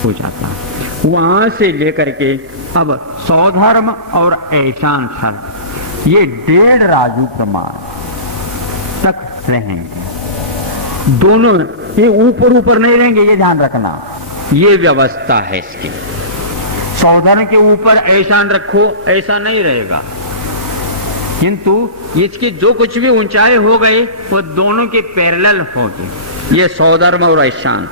हो जाता है। वहां से लेकर के अब सौधर्म और ऐशान सर्ग ये 1.5 राजू प्रमाण तक रहेंगे। दोनों ये ऊपर नहीं रहेंगे, ये ध्यान रखना, ये व्यवस्था है इसकी। सौधर्म के ऊपर ऐशान रखो, ऐसा नहीं रहेगा, किंतु इसकी जो कुछ भी ऊंचाई हो गई वो दोनों के पैरेलल होगी। ये सौधर्म और ऐशान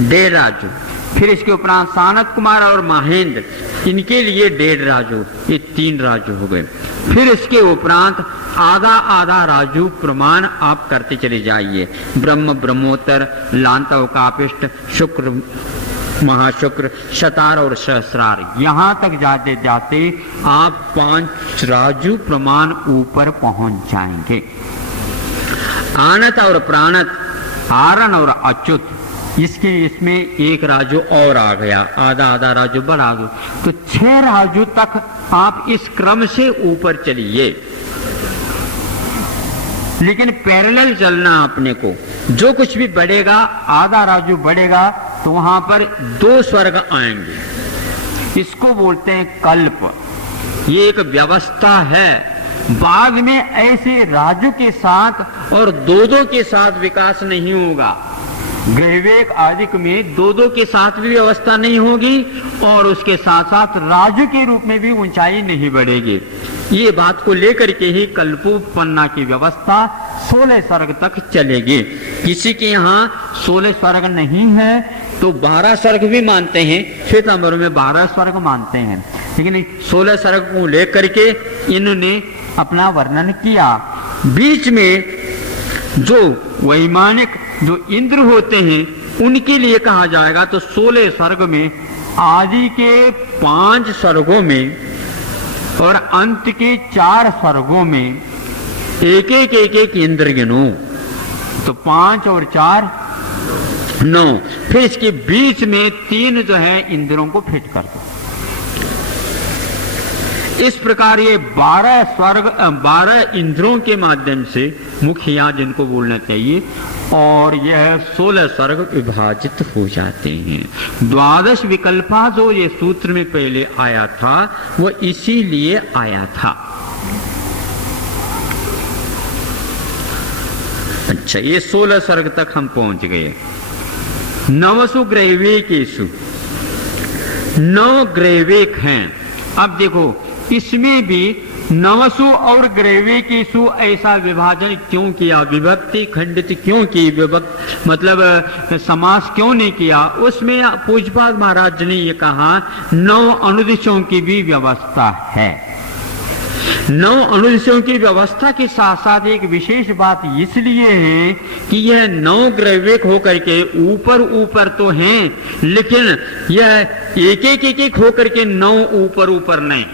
1.5 राजू। फिर इसके उपरांत सानत कुमार और महेंद्र, इनके लिए 1.5 राजू, ये 3 राजू हो गए। फिर इसके उपरांत आधा राजू प्रमाण आप करते चले जाइए। ब्रह्म, ब्रह्मोत्तर, लांतव, कापिष्ट, शुक्र, महाशुक्र, शतार और सहस्रार, यहां तक जाते जाते आप 5 राजू प्रमाण ऊपर पहुंच जाएंगे। आनत और प्राणत, आरण और अच्युत, इसमें 1 राजू और आ गया, आधा राजू बढ़ा दो, तो 6 राजू तक आप इस क्रम से ऊपर चलिए। लेकिन पैरेलल चलना अपने को, जो कुछ भी बढ़ेगा, आधा राजू बढ़ेगा तो वहां पर 2 स्वर्ग आएंगे। इसको बोलते हैं कल्प। ये एक व्यवस्था है। बाद में ऐसे राजू के साथ और 2 के साथ विकास नहीं होगा। ग्रहवेक आदि में 2 के साथ भी व्यवस्था नहीं होगी और उसके साथ साथ राजू के रूप में भी ऊंचाई नहीं बढ़ेगी। ये बात को लेकर के ही कल्पोपन्ना की व्यवस्था 16 स्वर्ग तक चलेगी। किसी के यहाँ 16 स्वर्ग नहीं है तो 12 स्वर्ग भी मानते हैं, श्वेतांबर में 12 स्वर्ग मानते हैं, लेकिन 16 स्वर्ग को लेकर के इन्होंने अपना वर्णन किया। बीच में जो वैमानिक जो इंद्र होते हैं उनके लिए कहा जाएगा तो 16 स्वर्ग में आदि के 5 स्वर्गों में और अंत के 4 स्वर्गों में एक इंद्र गिनो, तो 5 और 4 9। फिर इसके बीच में 3 जो है इंद्रों को फिट कर दो। इस प्रकार ये 12 स्वर्ग 12 इंद्रों के माध्यम से मुखिया जिनको बोलना चाहिए, और यह 16 स्वर्ग विभाजित हो जाते हैं। 12 विकल्पा जो ये सूत्र में पहले आया था वो इसीलिए आया था। अच्छा, ये 16 स्वर्ग तक हम पहुंच गए। 9 ग्रैवेकेषु, 9 ग्रैवेक हैं। अब देखो इसमें भी 9 और ग्रैवेकेषु ऐसा विभाजन क्यों किया, विभक्ति खंडित क्यों की, विभक्त मतलब समास क्यों नहीं किया। उसमें पूज्यपाद महाराज ने ये कहा 9 अनुदिशों की भी व्यवस्था है। 9 अनुदिशों की व्यवस्था के साथ साथ एक विशेष बात इसलिए है कि यह 9 ग्रैवेक होकर के ऊपर तो हैं, लेकिन यह एक होकर के 9 ऊपर नहीं।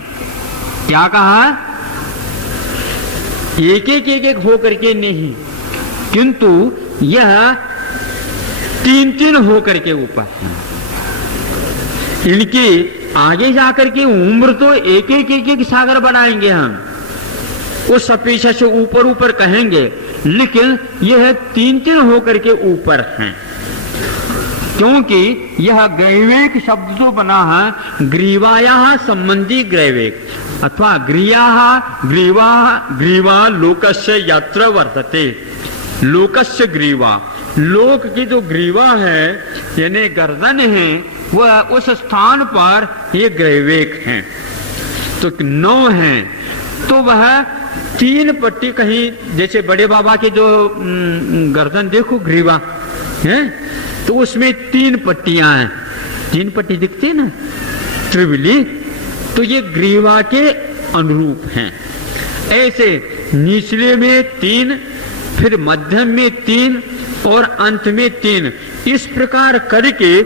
क्या कहा? एक होकर के नहीं, किंतु यह 3 होकर के ऊपर है। इनकी आगे जाकर के उम्र तो एक सागर बढ़ाएंगे हम, उस अपेक्षा से ऊपर कहेंगे, लेकिन यह 3 होकर के ऊपर हैं। क्योंकि यह ग्रैवेक शब्द जो बना है ग्रीवाया संबंधी ग्रैवेक अथवा ग्रीवा लोकस्य यत्र वर्तते, लोकस्य ग्रीवा, लोक की जो ग्रीवा है यानी गर्दन है वह उस स्थान पर ये ग्रैवेक हैं। तो 9 हैं, तो वह 3 पट्टी कहीं, जैसे बड़े बाबा के जो गर्दन देखो ग्रीवा है तो उसमें 3 पट्टियां हैं, 3 पट्टी दिखती है ना त्रिविली, तो ये ग्रीवा के अनुरूप हैं। ऐसे निचले में 3, फिर मध्यम में 3 और अंत में 3, इस प्रकार करके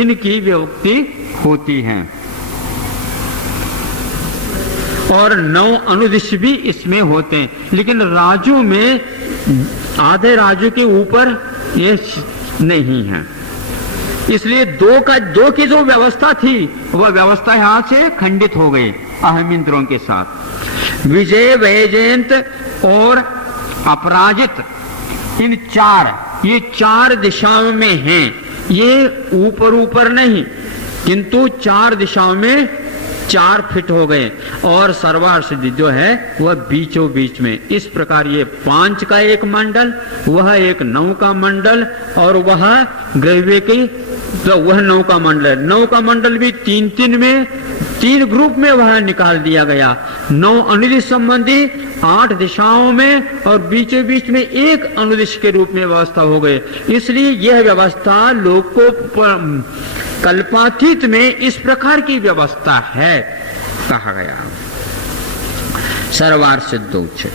इनकी विभक्ति होती है। और 9 अनुदिश भी इसमें होते हैं, लेकिन राजू में आधे राजू के ऊपर ये नहीं है। इसलिए 2 की जो व्यवस्था थी वह व्यवस्था यहां से खंडित हो गई अहम इंद्रों के साथ। विजय, वैजयंत और अपराजित, इन 4 ये 4 दिशाओं में हैं। ये ऊपर नहीं, किंतु 4 दिशाओं में 4 फिट हो गए और सर्वार्थ सिद्धि जो है वह बीचों बीच में। इस प्रकार ये 5 का एक मंडल, वह एक 9 का मंडल और वह ग्रहवे की तो वह 9 का मंडल। 9 का मंडल भी 3-3 में 3 ग्रुप में वह निकाल दिया गया। 9 अनुदिश संबंधी 8 दिशाओं में और बीचों बीच में एक अनुदिश के रूप में व्यवस्था हो गए। इसलिए यह व्यवस्था लोक को कल्पातीत में इस प्रकार की व्यवस्था है कहा गया। सर्वार्थ सिद्धोच्च,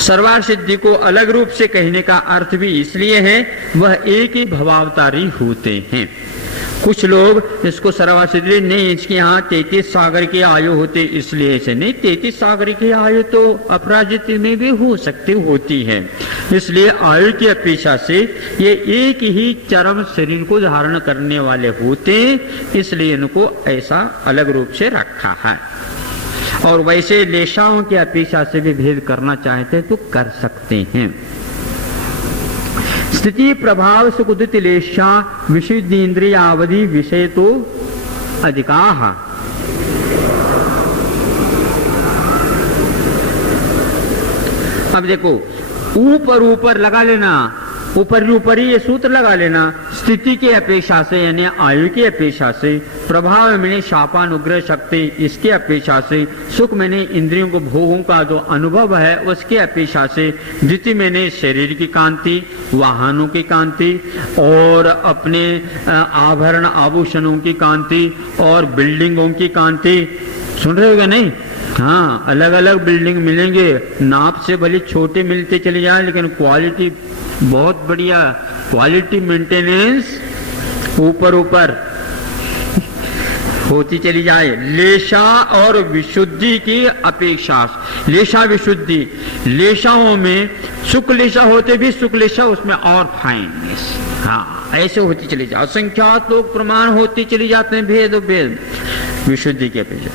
सर्वार्थ सिद्धि को अलग रूप से कहने का अर्थ भी इसलिए है वह एक ही भवावतारी होते हैं। कुछ लोग इसको सर्वार्थ सिद्धि नहीं, इसके यहाँ 33 सागर की आयु होती इसलिए ऐसे नहीं। 33 सागर की आयु तो अपराजित में भी हो सकती होती है। इसलिए आयु की अपेक्षा से ये एक ही चरम शरीर को धारण करने वाले होते, इसलिए इनको ऐसा अलग रूप से रखा है। और वैसे लेशाओं की अपेक्षा से भी भेद करना चाहते तो कर सकते हैं। स्थिति प्रभाव सुकुदित लेशा विशुद्ध इंद्रिय अवधि विषय तो अधिकाः। अब देखो ऊपर ऊपर लगा लेना, ऊपर ही ये सूत्र लगा लेना। स्थिति की अपेक्षा से यानी आयु की अपेक्षा से, प्रभाव मैंने शापानुग्रह शक्ति इसकी अपेक्षा से, सुख मैंने इंद्रियों को भोगों का जो अनुभव है उसकी अपेक्षा से, द्वितीय मैंने शरीर की कांति, वाहनों की कांति और अपने आभरण आभूषणों की कांति और बिल्डिंगों की कांति। सुन रहे हो नहीं? हाँ, अलग अलग बिल्डिंग मिलेंगे, नाप से भले छोटे मिलते चले जाए लेकिन क्वालिटी बहुत बढ़िया, क्वालिटी मेंटेनेंस ऊपर होती चली जाए। लेशा और विशुद्धि की अपेक्षा, लेशा विशुद्धि, लेशाओं में सुख लेशा होते भी सुख लेशा उसमें और फाइननेस, हाँ ऐसे होती चली जाए। असंख्यात लोग प्रमाण होते चली जाते हैं, भेद भेद विशुद्धि की अपेक्षा।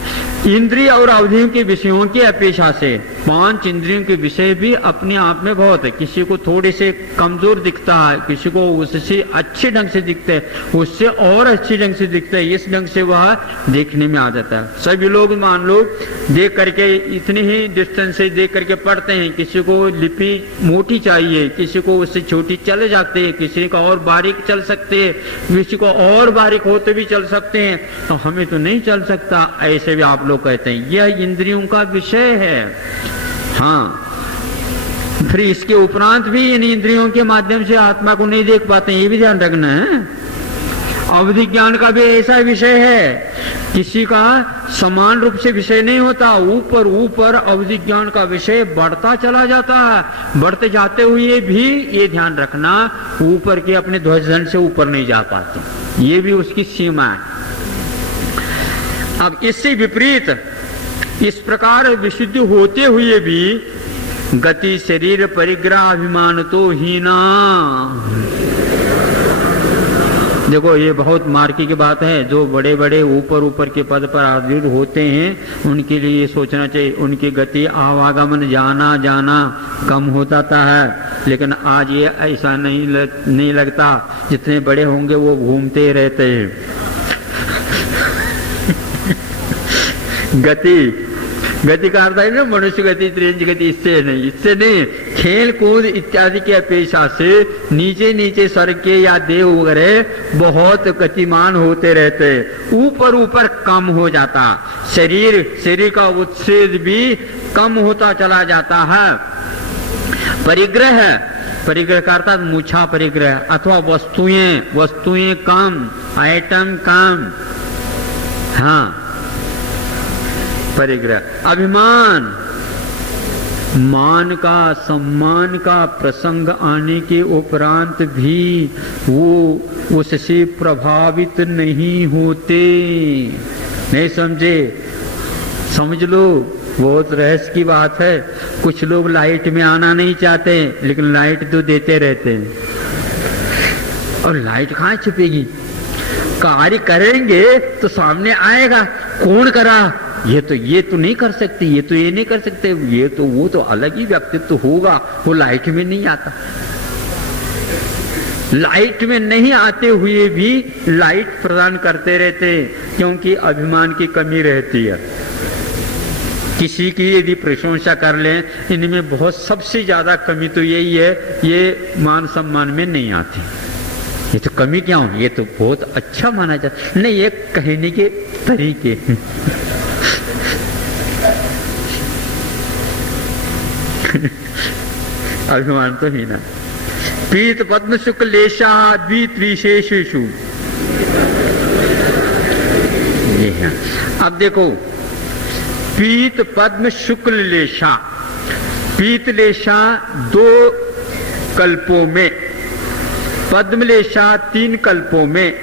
इंद्रिय और अवधियों के विषयों की अपेक्षा से 5 इंद्रियों के विषय भी अपने आप में बहुत है। किसी को थोड़े से कमजोर दिखता है, किसी को उससे अच्छे ढंग से दिखता है, उससे और अच्छे ढंग से दिखता है, इस ढंग से वह देखने में आ जाता है। सभी लोग मान लो देख करके इतनी ही डिस्टेंस से देख करके पढ़ते हैं। किसी को लिपि मोटी चाहिए, किसी को उससे छोटी चल जाती है, किसी का और बारीक चल सकते है, किसी को और बारीक होते भी चल सकते हैं, तो हमें तो नहीं चल सकता, ऐसे भी आप लोग कहते हैं। यह इंद्रियों का विषय है। हाँ, फिर इसके उपरांत भी इन इंद्रियों के माध्यम से आत्मा को नहीं देख पाते, ये भी ध्यान रखना है। अवधि ज्ञान का भी ऐसा विषय है, किसी का समान रूप से विषय नहीं होता, ऊपर ऊपर अवधि ज्ञान का विषय बढ़ता चला जाता है। बढ़ते जाते हुए भी ये ध्यान रखना ऊपर के अपने ध्वजदंड से ऊपर नहीं जा पाते, ये भी उसकी सीमा है। अब इससे विपरीत इस प्रकार विशुद्धि होते हुए भी गति शरीर परिग्रह अभिमान तो हीना। देखो ये बहुत मार्की की बात है। जो बड़े बड़े ऊपर के पद पर आरूढ़ होते हैं उनके लिए सोचना चाहिए, उनकी गति आवागमन जाना कम हो जाता है। लेकिन आज ये ऐसा नहीं लगता, जितने बड़े होंगे वो घूमते रहते हैं। गति का अर्थ है ना मनुष्य गति, त्रिंज गति, इससे नहीं। खेल कूद इत्यादि की अपेक्षा से नीचे स्वर्ग के या देव वगैरह बहुत गतिमान होते रहते, ऊपर कम हो जाता। शरीर का उत्सेद भी कम होता चला जाता है। परिग्रह का अर्थात मूछा परिग्रह अथवा वस्तुएं कम, आइटम कम। हाँ, परिग्रह। अभिमान, मान का सम्मान का प्रसंग आने के उपरांत भी वो उससे प्रभावित नहीं होते। नहीं समझे? समझ लो, बहुत रहस्य की बात है। कुछ लोग लाइट में आना नहीं चाहते लेकिन लाइट तो देते रहते हैं। और लाइट कहाँ छुपेगी? कार्य करेंगे तो सामने आएगा, कौन करा, ये तो नहीं कर सकते, ये नहीं कर सकते, ये तो वो तो अलग ही व्यक्तित्व होगा, वो लाइट में नहीं आता। लाइट में नहीं आते हुए भी लाइट प्रदान करते रहते हैं, क्योंकि अभिमान की कमी रहती है। किसी की यदि प्रशंसा कर लें, इनमें बहुत सबसे ज्यादा कमी तो यही है, ये मान सम्मान में नहीं आती। ये तो कमी क्या हो, ये तो बहुत अच्छा माना जाता नहीं, ये कहने के तरीके अभिमान तो ही ना। पीत पद्म शुक्ल लेशा द्वित विशेषेषु, ये है। अब देखो, पीत पद्म शुक्ल लेशा, पीत लेशा 2 कल्पों में, पद्म लेशा 3 कल्पों में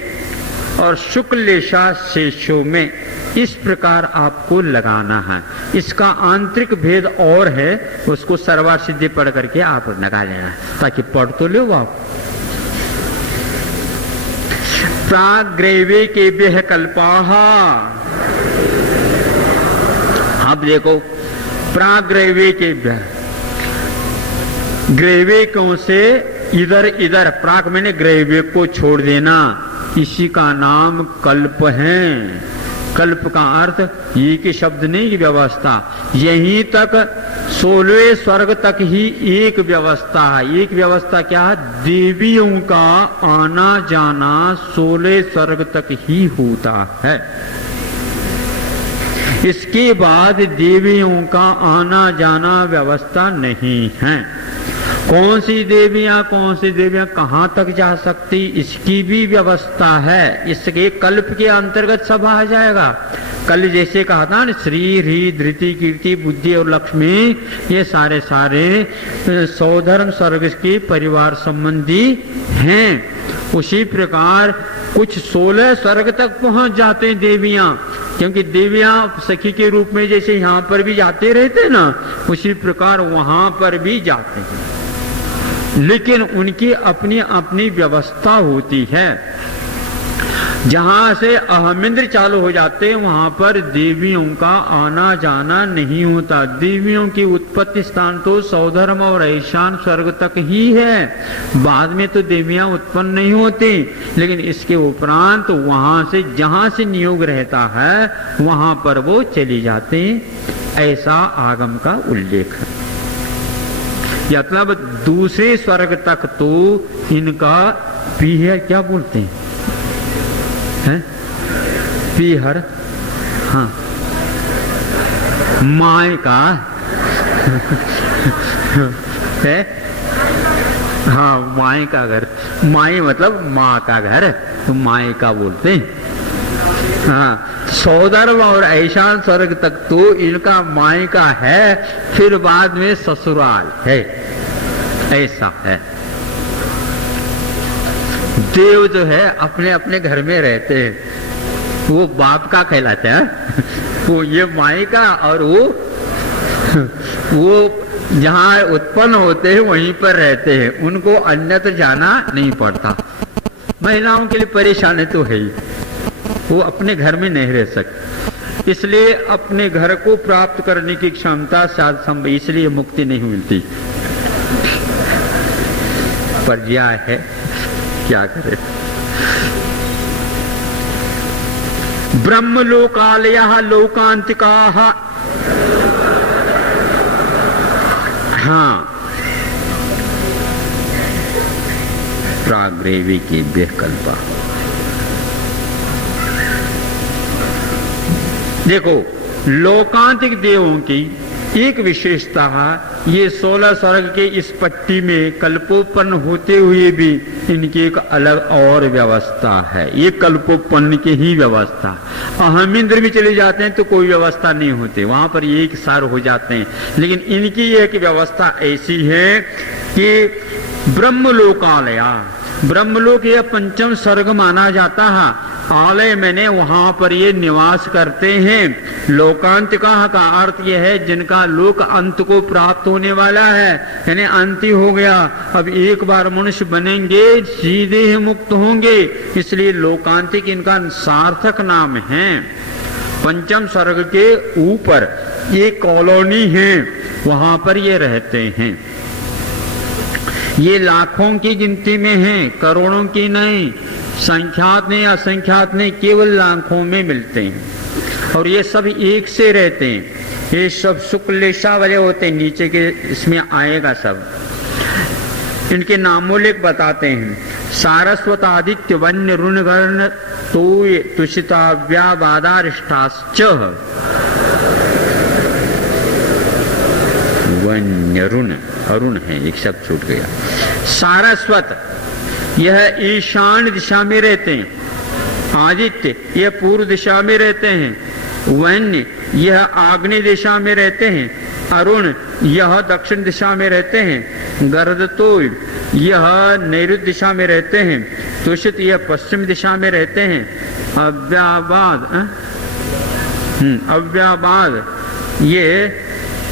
और शुक्ल लेशा शेषों में, इस प्रकार आपको लगाना है। इसका आंतरिक भेद और है, उसको सर्वा सिद्धि पढ़ करके आप लगा लेना, ताकि पढ़ तो लो आप। प्राग्रैवे के बेह कल्पाहा, अब देखो, प्राग्रैवे के ग्रैवेकों से इधर इधर, प्राग मैंने ग्रैवे को छोड़ देना, इसी का नाम कल्प है। कल्प का अर्थ ये के शब्द नहीं की व्यवस्था, यहीं तक 16वें स्वर्ग तक ही एक व्यवस्था है। एक व्यवस्था क्या है, देवियों का आना जाना 16 स्वर्ग तक ही होता है। इसके बाद देवियों का आना जाना व्यवस्था नहीं है। कौन सी देवियां कहां तक जा सकती, इसकी भी व्यवस्था है। इसके कल्प के अंतर्गत सब आ जाएगा। कल जैसे कहा था ना, श्री ह्री धृति कीर्ति बुद्धि और लक्ष्मी, ये सारे सौधर्म स्वर्ग के परिवार संबंधी हैं। उसी प्रकार कुछ 16 स्वर्ग तक पहुंच जाते हैं देवियां, क्योंकि देवियां सखी के रूप में जैसे यहाँ पर भी जाते रहते ना, उसी प्रकार वहां पर भी जाते हैं, लेकिन उनकी अपनी अपनी व्यवस्था होती है। जहां से अहमिंद्र चालू हो जाते हैं, वहां पर देवियों का आना जाना नहीं होता। देवियों की उत्पत्ति स्थान तो सौधर्म और ऐशान स्वर्ग तक ही है, बाद में तो देवियां उत्पन्न नहीं होती। लेकिन इसके उपरांत वहां से जहां से नियोग रहता है, वहां पर वो चली जाते हैं, ऐसा आगम का उल्लेख है। मतलब दूसरे स्वर्ग तक तो इनका पीहर, क्या बोलते हैं, पीहर, हाँ, माए का है, हाँ, माए का घर। माए मतलब माँ का घर, तो माए का बोलते हैं। हाँ, सौधर्म और ऐशान स्वर्ग तक तो इनका मायका है, फिर बाद में ससुराल है, ऐसा है। देव जो है अपने अपने घर में रहते हैं, वो बाप का कहलाते हैं, वो ये मायका, और वो जहाँ उत्पन्न होते हैं वहीं पर रहते हैं, उनको अन्यत्र जाना नहीं पड़ता। महिलाओं के लिए परेशानी तो है ही, वो अपने घर में नहीं रह सकते, इसलिए अपने घर को प्राप्त करने की क्षमता शायद संभव, इसलिए मुक्ति नहीं मिलती। पर यह है, क्या करे। ब्रह्मलोकालयः लोकांतिकाः, हाँ, प्राग्रैवे के बेहकल्पा। देखो, लोकांतिक देवों की एक विशेषता है, ये 16 स्वर्ग के इस पट्टी में कल्पोत्पन्न होते हुए भी इनकी एक अलग और व्यवस्था है। ये कल्पोत्पन्न की ही व्यवस्था। अहमिंद्र भी चले जाते हैं तो कोई व्यवस्था नहीं होती, वहां पर एक सार हो जाते हैं। लेकिन इनकी एक व्यवस्था ऐसी है कि ब्रह्मलोकालया, ब्रह्मलोक यह 5म स्वर्ग माना जाता है। आलय मैंने वहां पर ये निवास करते हैं। लोकांतिका का अर्थ यह है जिनका लोक अंत को प्राप्त होने वाला है, यानी अंत ही हो गया, अब एक बार मनुष्य बनेंगे सीधे ही मुक्त होंगे, इसलिए लोकांतिक इनका सार्थक नाम है। 5म स्वर्ग के ऊपर ये कॉलोनी है, वहां पर ये रहते हैं। ये लाखों की गिनती में हैं, करोड़ों की नहीं, संख्यात नहीं असंख्यात नहीं, केवल लाखों में मिलते हैं। और ये सब एक से रहते हैं, ये सब शुक्लेशा वाले होते हैं, नीचे के इसमें आएगा सब। इनके नामोल्लेख बताते हैं। सारस्वत आदित्य वन्य ऋणगर्ण तोय तुषिताव्या बाधारिष्टाश्च। वन्य ऋण, अरुण है, एक शब्द छूट गया। सारस्वत यह ईशान दिशा में रहते हैं, आदित्य यह पूर्व दिशा में रहते हैं, वन्य यह आग्नेय दिशा में रहते हैं, अरुण यह दक्षिण दिशा में रहते हैं, गर्दतोय यह नैऋत्य दिशा में रहते हैं, तुषित यह पश्चिम दिशा में रहते हैं, अव्याबाद ये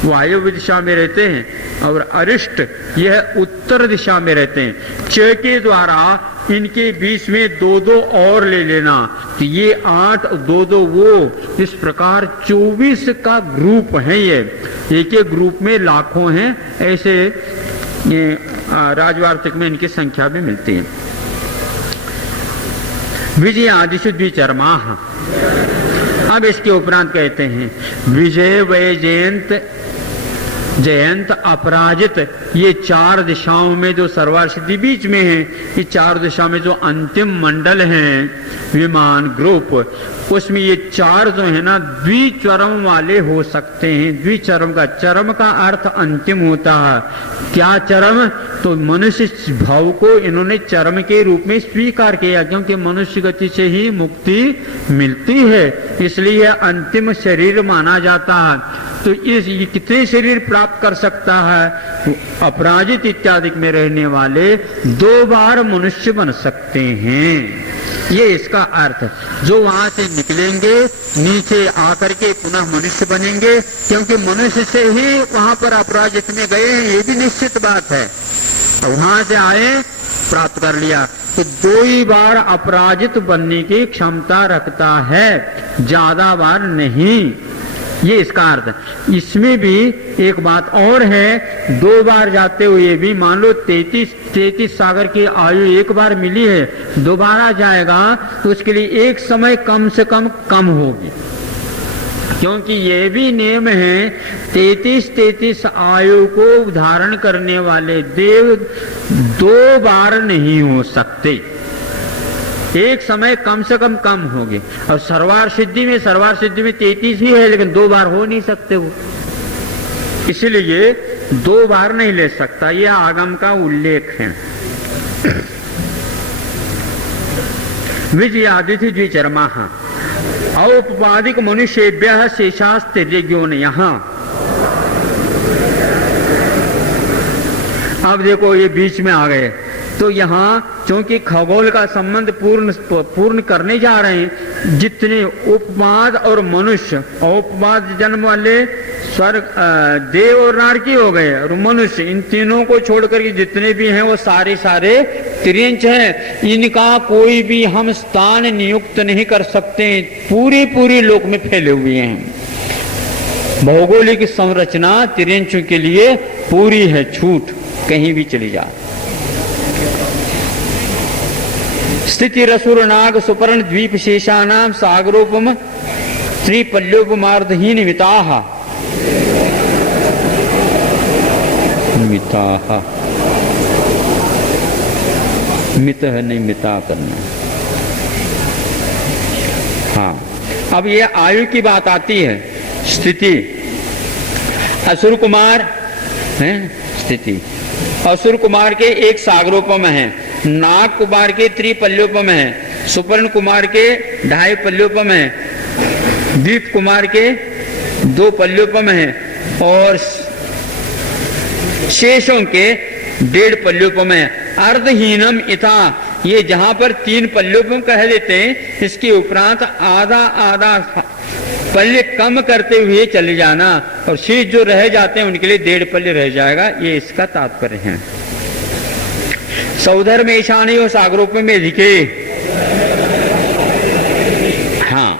वायव्य दिशा में रहते हैं, और अरिष्ट यह उत्तर दिशा में रहते हैं। च के द्वारा इनके बीच में दो दो और ले लेना, तो ये 8 दो दो वो, इस प्रकार 24 का ग्रुप है। ये एक एक ग्रुप में लाखों हैं, ऐसे राजवार्तिक में इनकी संख्या भी मिलती है। विजय आदिशु द्विचर्मा। अब इसके उपरांत कहते हैं विजय वैजयंत जयंत अपराजित, ये 4 दिशाओं में जो सर्वार सिद्धि बीच में है, ये 4 दिशा में जो अंतिम मंडल हैं विमान ग्रुप, उसमें ये 4 जो है ना द्विचरम वाले हो सकते हैं। द्विचरम का, चरम का अर्थ अंतिम होता है। क्या चरम? तो मनुष्य भाव को इन्होंने चरम के रूप में स्वीकार किया, क्योंकि मनुष्य गति से ही मुक्ति मिलती है, इसलिए अंतिम शरीर माना जाता है। तो ये कितने शरीर प्राप्त कर सकता है? अपराजित इत्यादि में रहने वाले 2 बार मनुष्य बन सकते हैं, ये इसका अर्थ। जो वहां से निकलेंगे नीचे आकर के पुनः मनुष्य बनेंगे, क्योंकि मनुष्य से ही वहां पर अपराजित में गए हैं, ये भी निश्चित बात है। वहां से आए, प्राप्त कर लिया, तो 2 ही बार अपराजित बनने की क्षमता रखता है, ज्यादा बार नहीं, ये इसका अर्थ। इसमें भी एक बात और है, 2 बार जाते हुए भी मान लो 33 सागर की आयु एक बार मिली है, दोबारा जाएगा तो उसके लिए एक समय कम से कम होगी, क्योंकि ये भी नियम है 33 आयु को धारण करने वाले देव 2 बार नहीं हो सकते, एक समय कम से कम होगी। और सर्वार सिद्धि में 33 ही है, लेकिन 2 बार हो नहीं सकते वो, इसलिए 2 बार नहीं ले सकता, यह आगम का उल्लेख है। विजय आदित्य द्विचर्मा औपपादिक मनुष्येभ्यः शेषास्तिर्यज्ञो ने। यहाँ अब देखो ये बीच में आ गए, तो यहाँ क्योंकि खगोल का संबंध पूर्ण करने जा रहे हैं, जितने उपमाद और मनुष्य, उपमाद जन्म वाले स्वर्ग देव और नारकी हो गए, और मनुष्य, इन तीनों को छोड़कर के जितने भी हैं वो सारे त्रियंच हैं। इनका कोई भी हम स्थान नियुक्त नहीं कर सकते, पूरी लोक में फैले हुए हैं। भौगोलिक संरचना त्रियंचों के लिए पूरी है, छूट कहीं भी चली जा। स्थिति रसुर नाग सुपर्ण द्वीप शेषानाम सागरोपम त्रिपल्योपमार्धहीन मिताः मित है नहीं, मिता करना। हाँ, अब ये आयु की बात आती है। स्थिति असुर कुमार है, स्थिति असुर कुमार के 1 सागरोपम है, नाग कुमार के त्रिपल्योपम है, सुपर्ण कुमार के 2.5 पल्योपम है, द्वीप कुमार के 2 पल्योपम है, और शेषों के 1.5 पल्योपम है। अर्धहीनम इथा, ये जहां पर 3 पल्योपम कह देते हैं, इसके उपरांत आधा पल्य कम करते हुए चले जाना, और शेष जो रह जाते हैं उनके लिए 1.5 पल्य रह जाएगा, ये इसका तात्पर्य है। सौधर में ईशानी और सागरोपम में अधिके। हाँ,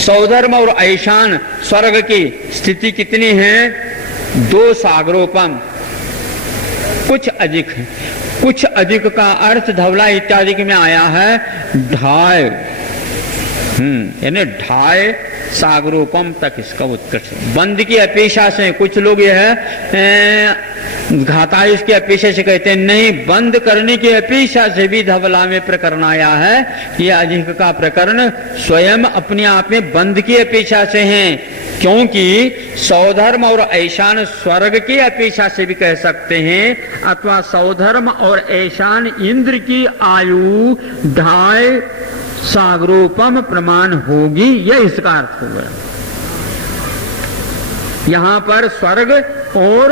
सौधर्म और ऐशान स्वर्ग की स्थिति कितनी है? 2 सागरोपम, कुछ अधिक है। कुछ अधिक का अर्थ धवला इत्यादि में आया है ढाई, यानी ढाई सागरोपम तक इसका उत्कर्ष। बंद की अपेक्षा से कुछ लोग यह है घातायुष की अपेक्षा से कहते हैं नहीं, बंद करने की अपेक्षा से भी धवला में प्रकरण आया है। ये अधिक का प्रकरण स्वयं अपने आप में बंद की अपेक्षा से है, क्योंकि सौधर्म और ऐशान स्वर्ग की अपेक्षा से भी कह सकते हैं, अथवा सौधर्म और ऐशान इंद्र की आयु ढाई सागरोपम प्रमाण होगी, यह इसका अर्थ हो गया। यहां पर स्वर्ग और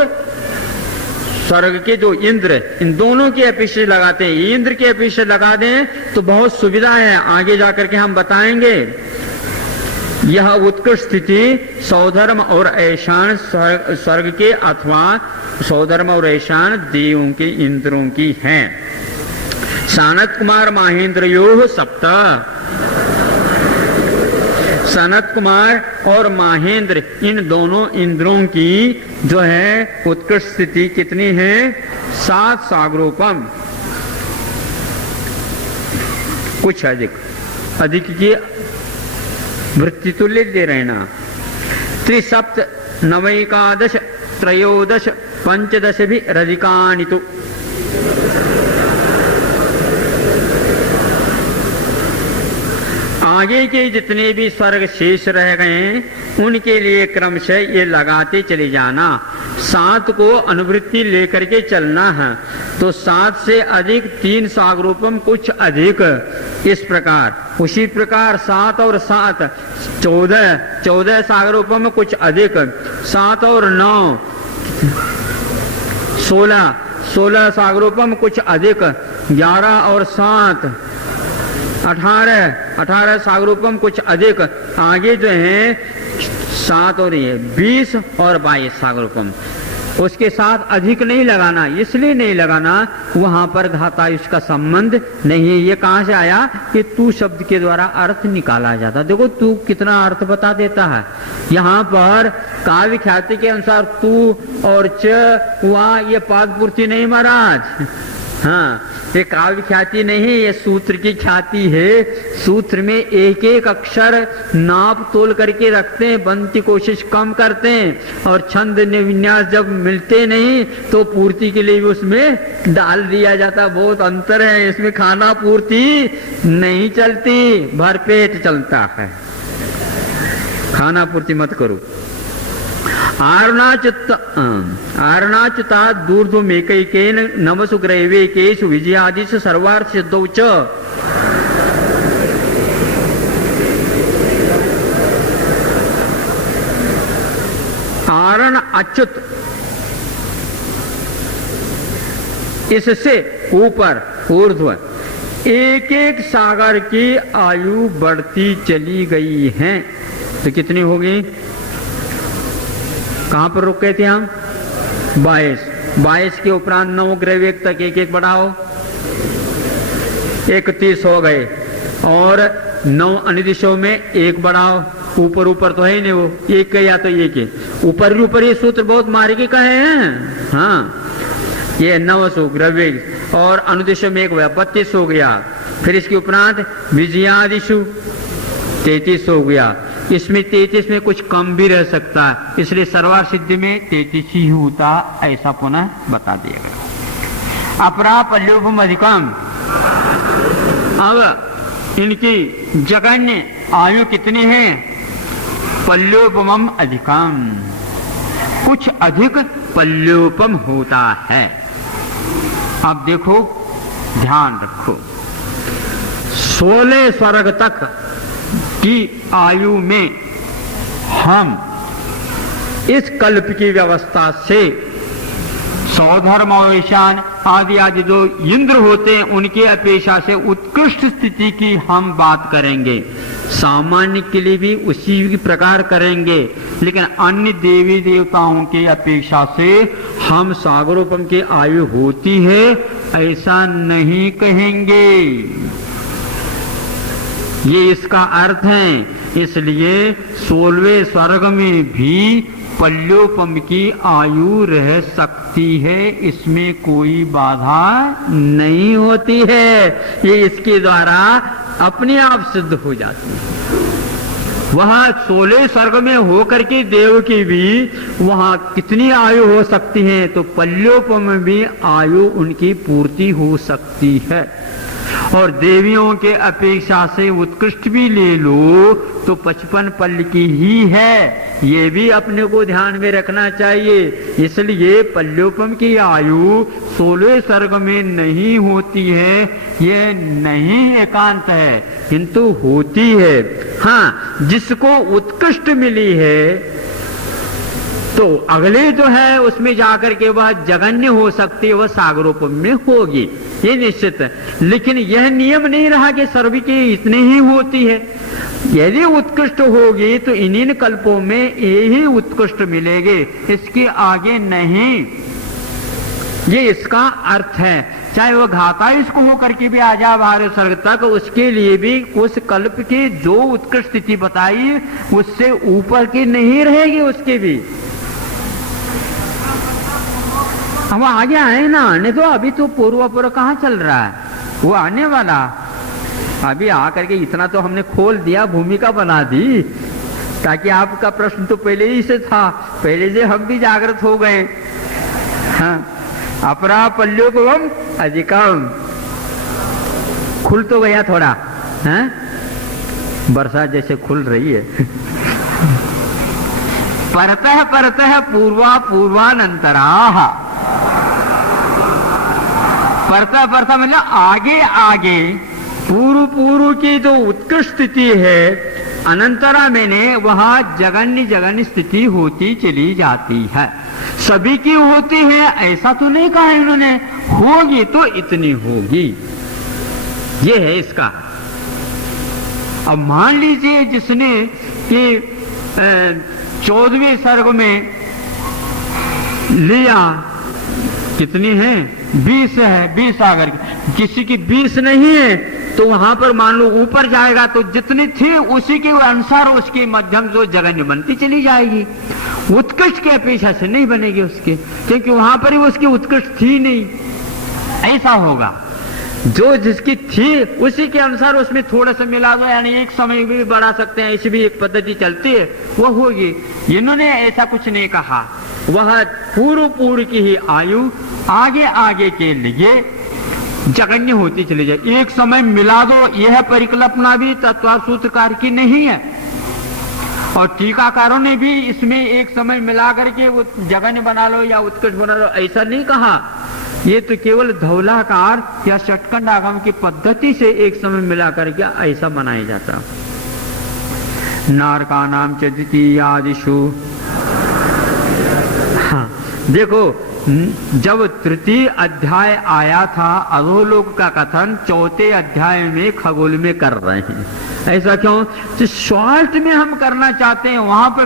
स्वर्ग के जो इंद्र, इन दोनों की अपेक्षा लगाते हैं। इंद्र की अपेक्षा लगा दें तो बहुत सुविधा है, आगे जाकर के हम बताएंगे। यह उत्कृष्ट स्थिति सौधर्म और ऐशान स्वर्ग के अथवा सौधर्म और ऐशान देवों के इंद्रों की है। सनत कुमार महेंद्र यो सप्त, सनत कुमार और महेंद्र इन दोनों इंद्रों की जो है उत्कृष्ट स्थिति कितनी है? 7 सागरोपम, कुछ अधिक की वृत्ति तुल्य दे रहना। त्रिसप्त नवैकादश त्रयोदश पंचदश भी रजिकानि तो आगे के जितने भी स्वर्ग शेष रह गए हैं उनके लिए क्रमशः ये लगाते चले जाना। 7 को अनुवृत्ति लेकर के चलना है, तो 7 से अधिक 3 सागरोपम कुछ अधिक, इस प्रकार। उसी प्रकार 7 और 7 14 सागरोपम कुछ अधिक, 7 और 9 16 सागरोपम कुछ अधिक, 11 और 7 18 सागरोपम कुछ अधिक। आगे जो है 7 और ये 20 और 22 सागरोपम, उसके साथ अधिक नहीं लगाना। इसलिए नहीं लगाना, वहां पर घातायुष का संबंध नहीं है। ये कहां से आया कि तू शब्द के द्वारा अर्थ निकाला जाता। देखो तू कितना अर्थ बता देता है। यहाँ पर काव्य ख्याति के अनुसार तू और च हुआ, ये पाद पूर्ति नहीं महाराज। हाँ, ये काव्य ख्याति नहीं, ये सूत्र की ख्याति है। सूत्र में एक एक अक्षर नाप तोल करके रखते हैं, बंद की कोशिश कम करते हैं, और छंद विन्यास जब मिलते नहीं तो पूर्ति के लिए भी उसमें डाल दिया जाता। बहुत अंतर है इसमें, खाना पूर्ति नहीं चलती, भरपेट चलता है। खाना पूर्ति मत करो। आरणाच्युता दूर्ध्वमेकैकेन नवसु ग्रैवेकेषु विजयादिषु सर्वार्थ सिद्धौ च। आरण अच्युत, इससे ऊपर ऊर्ध्व एक एक सागर की आयु बढ़ती चली गई है। तो कितनी होगी? कहां पर रुक गए थे हम? 22 के उपरांत 9 ग्रैवेक तक एक एक बढ़ाओ, 31 हो गए, और 9 अनिदिशों में एक बढ़ाओ। ऊपर तो है ही नहीं, वो एक के या तो एक है। ऊपर ये सूत्र बहुत मार्गी का है। हाँ, ये 900 ग्रैवेक और अनुदिशों में एक हुआ, 32 हो गया। फिर इसके उपरांत विजयादिशु 33 हो गया। इसमें 33 में कुछ कम भी रह सकता है, इसलिए सर्वार सिद्धि में 33 ही होता, ऐसा पुनः बता दिया गया। अपरा पल्योपम अधिकम, अब इनकी जगन्य आयु कितनी है? पल्योपम अधिकम, कुछ अधिक पल्योपम होता है। अब देखो, ध्यान रखो, 16 स्वर्ग तक की आयु में हम इस कल्प की व्यवस्था से सौधर्म और ईशान आदि जो इंद्र होते हैं उनकी अपेक्षा से उत्कृष्ट स्थिति की हम बात करेंगे। सामान्य के लिए भी उसी प्रकार करेंगे, लेकिन अन्य देवी देवताओं की अपेक्षा से हम सागरोपम की आयु होती है ऐसा नहीं कहेंगे। ये इसका अर्थ है। इसलिए 16वें स्वर्ग में भी पल्योपम की आयु रह सकती है, इसमें कोई बाधा नहीं होती है। ये इसके द्वारा अपने आप सिद्ध हो जाती है। वहां 16 स्वर्ग में होकर के देव की भी वहां कितनी आयु हो सकती है, तो पल्योपम में भी आयु उनकी पूर्ति हो सकती है। और देवियों के अपेक्षा से उत्कृष्ट भी ले लो तो 55 पल्ल की ही है, ये भी अपने को ध्यान में रखना चाहिए। इसलिए पल्योपम की आयु 16 स्वर्ग में नहीं होती है, ये नहीं एकांत है, किंतु होती है। हाँ, जिसको उत्कृष्ट मिली है तो अगले जो है उसमें जाकर के वह जगन्य हो सकती है, वह सागरोपम में होगी, ये निश्चित है। लेकिन यह नियम नहीं रहा कि सर्व की इतनी ही होती है। यदि उत्कृष्ट होगी तो इन कल्पों में यही उत्कृष्ट मिलेंगे, इसके आगे नहीं। ये इसका अर्थ है। चाहे वह घाता इसको होकर के भी आ जाए बाहर स्वर्ग तक, उसके लिए भी उस कल्प की जो उत्कृष्ट स्थिति बताई उससे ऊपर की नहीं रहेगी उसकी भी। हम आगे आए ना, आने तो अभी तो पूर्व कहाँ चल रहा है, वो आने वाला। अभी आकर के इतना तो हमने खोल दिया, भूमिका बना दी, ताकि आपका प्रश्न तो पहले ही से था, पहले से हम भी जागृत हो गए। हाँ, अपरा पल्योपम अधिकम खुल तो गया थोड़ा, है बरसात जैसे खुल रही है। परतः परतः पूर्वा पूर्वानंतरा, परतः परतः मतलब आगे आगे, पूर्व पूर्व की जो उत्कृष्ट स्थिति है, अनंतरा मैंने वहां जगन्य जगन्य स्थिति होती चली जाती है। सभी की होती है ऐसा तो नहीं कहा इन्होंने, होगी तो इतनी होगी, ये है इसका। अब मान लीजिए जिसने कि 14वें सर्ग में लिया, कितनी है 20 है, 20 आकर किसी की 20 नहीं है तो वहां पर मान लो ऊपर जाएगा तो जितनी थी उसी के अनुसार उसके मध्यम जो जगन्य बनती चली जाएगी, उत्कृष्ट के अपेक्षा से नहीं बनेगी उसके, क्योंकि वहां पर ही उसकी उत्कृष्ट थी नहीं। ऐसा होगा जो जिसकी थी उसी के अनुसार उसमें थोड़ा सा मिला दो, यानी एक समय भी बढ़ा सकते हैं, ऐसी भी एक पद्धति चलती है, वो होगी। इन्होंने ऐसा कुछ नहीं कहा, वह पूर्व पूर्व की ही आयु आगे आगे के लिए जगन्य होती चली जाए। एक समय मिला दो, यह परिकल्पना भी तत्व सूत्रकार की नहीं है, और टीकाकारों ने भी इसमें एक समय मिला करके वो जगन्य बना लो या उत्कृष्ट बना लो ऐसा नहीं कहा। ये तो केवल धौलाकार या षटखंड आगम की पद्धति से एक समय मिला करके ऐसा मनाया जाता। नारका नाम च द्वितीयादिषु, हाँ देखो जब तृतीय अध्याय आया था अधोलोक का कथन चौथे अध्याय में खगोल में कर रहे हैं। ऐसा क्यों? तो शॉर्ट में हम करना चाहते हैं, वहां पर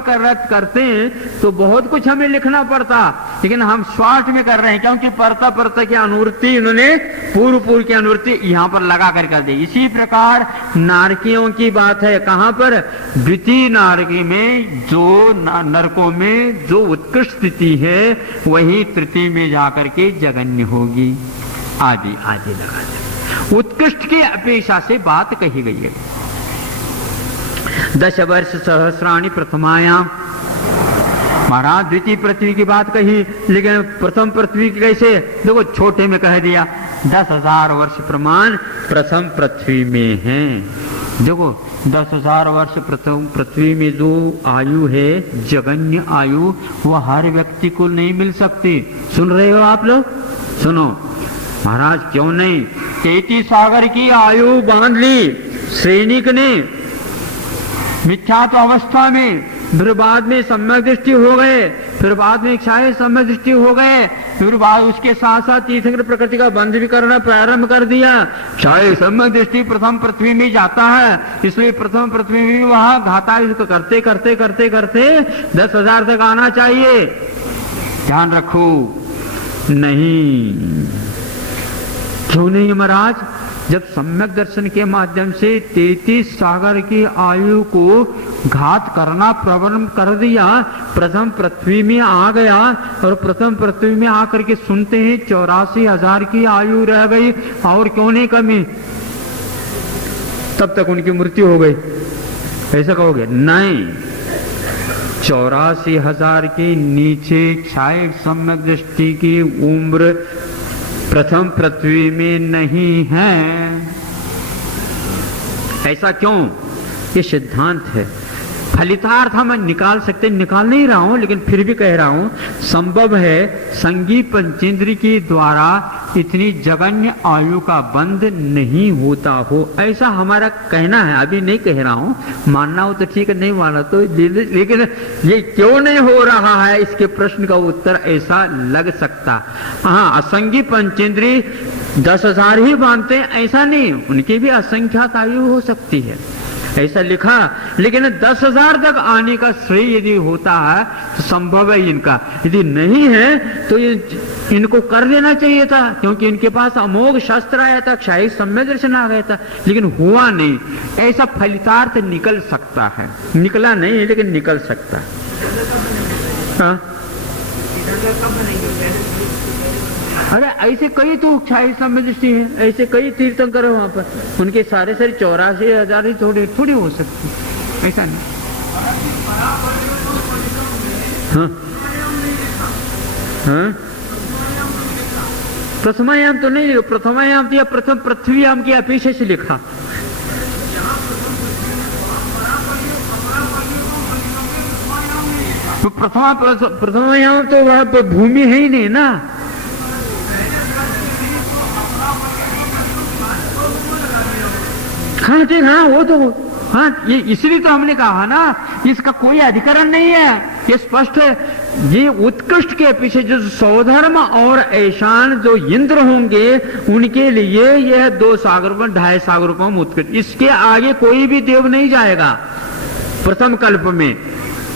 करते हैं तो बहुत कुछ हमें लिखना पड़ता, लेकिन हम शॉर्ट में कर रहे हैं क्योंकि परता परता की अनुवृत्ति इन्होंने पूर्व पूर्व की अनुवृत्ति यहाँ पर लगा कर दी। इसी प्रकार नारकियों की बात है, कहाँ पर? द्वितीय नारकी में जो नरकों में जो उत्कृष्ट स्थिति है वही तृतीय में जाकर के जगन्य होगी। आदि आदि लगा दे, उत्कृष्ट की अपेक्षा से बात कही गई है। 10 वर्ष सहस्राणी प्रथमायाम, महाराज द्वितीय पृथ्वी की बात कही, लेकिन प्रथम पृथ्वी की कैसे? देखो छोटे में कह दिया 10,000 वर्ष प्रमाण प्रथम पृथ्वी में है। देखो 10,000 वर्ष प्रथम पृथ्वी में जो आयु है जगन्य आयु, वह हर व्यक्ति को नहीं मिल सकती। सुन रहे हो आप लोग? सुनो महाराज, क्यों नहीं? 33 सागर की आयु बांध ली सैनिक ने मिथ्यात्व अवस्था में, फिर बाद में सम्यक दृष्टि हो गए, फिर बाद में इच्छाएं सम्यक दृष्टि हो गए, फिर बाद उसके साथ साथ तीर्थंकर प्रकृति का बंध भी करना प्रारंभ कर दिया। चाहे सम्यक दृष्टि प्रथम पृथ्वी में जाता है, इसलिए प्रथम पृथ्वी में वहां घाता इसको करते करते करते करते 10,000 तक आना चाहिए। ध्यान रखो, नहीं, क्यों नहीं महाराज? जब सम्यक दर्शन के माध्यम से 33 सागर की आयु को घात करना प्रबंध कर दिया, प्रथम पृथ्वी में आ गया और प्रथम पृथ्वी में आकर के सुनते हैं 84,000 की आयु रह गई और क्यों नहीं कमी, तब तक उनकी मृत्यु हो गई, ऐसा कहोगे? नहीं, 84,000 के नीचे क्षायिक सम्यक दृष्टि की उम्र प्रथम पृथ्वी में नहीं है। ऐसा क्यों? ये सिद्धांत है। फलितार्थ हम निकाल सकते, निकाल नहीं रहा हूं लेकिन फिर भी कह रहा हूं, संभव है संगी पंचेंद्री के द्वारा इतनी जगन्य आयु का बंध नहीं होता हो, ऐसा हमारा कहना है। अभी नहीं कह रहा हूं, मानना हो तो ठीक है, नहीं माना तो, लेकिन ये क्यों नहीं हो रहा है, इसके प्रश्न का उत्तर ऐसा लग सकता। हाँ, असंगी पंचेंद्री 10,000 ही मानते हैं, ऐसा नहीं, उनकी भी असंख्यात आयु हो सकती है, ऐसा लिखा। लेकिन 10,000 तक आने का श्रेय यदि होता है तो संभव है इनका, यदि नहीं है तो इनको कर लेना चाहिए था, क्योंकि इनके पास अमोघ शस्त्र आया था, क्षायिक सम्यक दर्शन आ गया था, लेकिन हुआ नहीं। ऐसा फलितार्थ निकल सकता है, निकला नहीं लेकिन निकल सकता है। अरे ऐसे कई तो क्षायिक सम्यक दृष्टि है, ऐसे कई तीर्थंकर है वहां पर, उनके सारे 84,000 ही थोड़ी हो सकती, ऐसा नहीं। हाँ हाँ, प्रथमायाम तो नहीं लिखा, प्रथमायाम तो या प्रथम पृथ्वीयाम की अपेक्षा से लिखा। तो प्रथमायाम तो वह भूमि है ही नहीं ना। हाँ ठीक, हाँ वो तो, हाँ ये इसलिए तो हमने कहा ना, इसका कोई अधिकरण नहीं है, ये स्पष्ट है। ये उत्कृष्ट के पीछे जो सौधर्म और ऐशान जो इंद्र होंगे उनके लिए यह 2 सागर में 2.5 सागर में उत्कृष्ट, इसके आगे कोई भी देव नहीं जाएगा प्रथम कल्प में,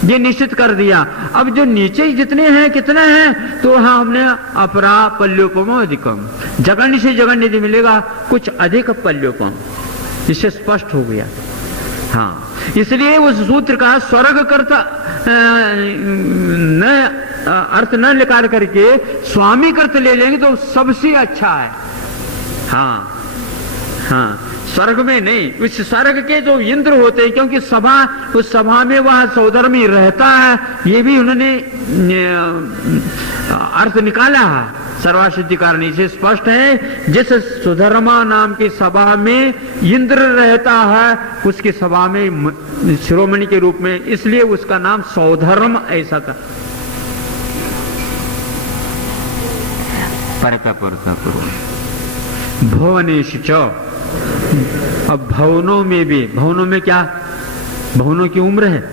ये निश्चित कर दिया। अब जो नीचे जितने हैं कितने हैं, तो हाँ हमने अपरा पल्योपम अधिकम, जगन्य से जगन्य यदि मिलेगा कुछ अधिक पल्योपम, इससे स्पष्ट हो गया। हाँ, इसलिए उस सूत्र का स्वर्ग करता न अर्थ न निकाल करके स्वामी करते ले लेंगे तो सबसे अच्छा है। हाँ हाँ, स्वर्ग में नहीं, उस स्वर्ग के जो इंद्र होते हैं, क्योंकि सभा, उस सभा में वह सौधर्मी रहता है, ये भी उन्होंने अर्थ निकाला है। सर्वासिद्धि कारण से स्पष्ट है, जिस सुधर्मा नाम की सभा में इंद्र रहता है उसकी सभा में शिरोमणि के रूप में, इसलिए उसका नाम सौधर्म ऐसा था। भवनेश च, अब भवनों में भी, भवनों में क्या, भवनों की उम्र है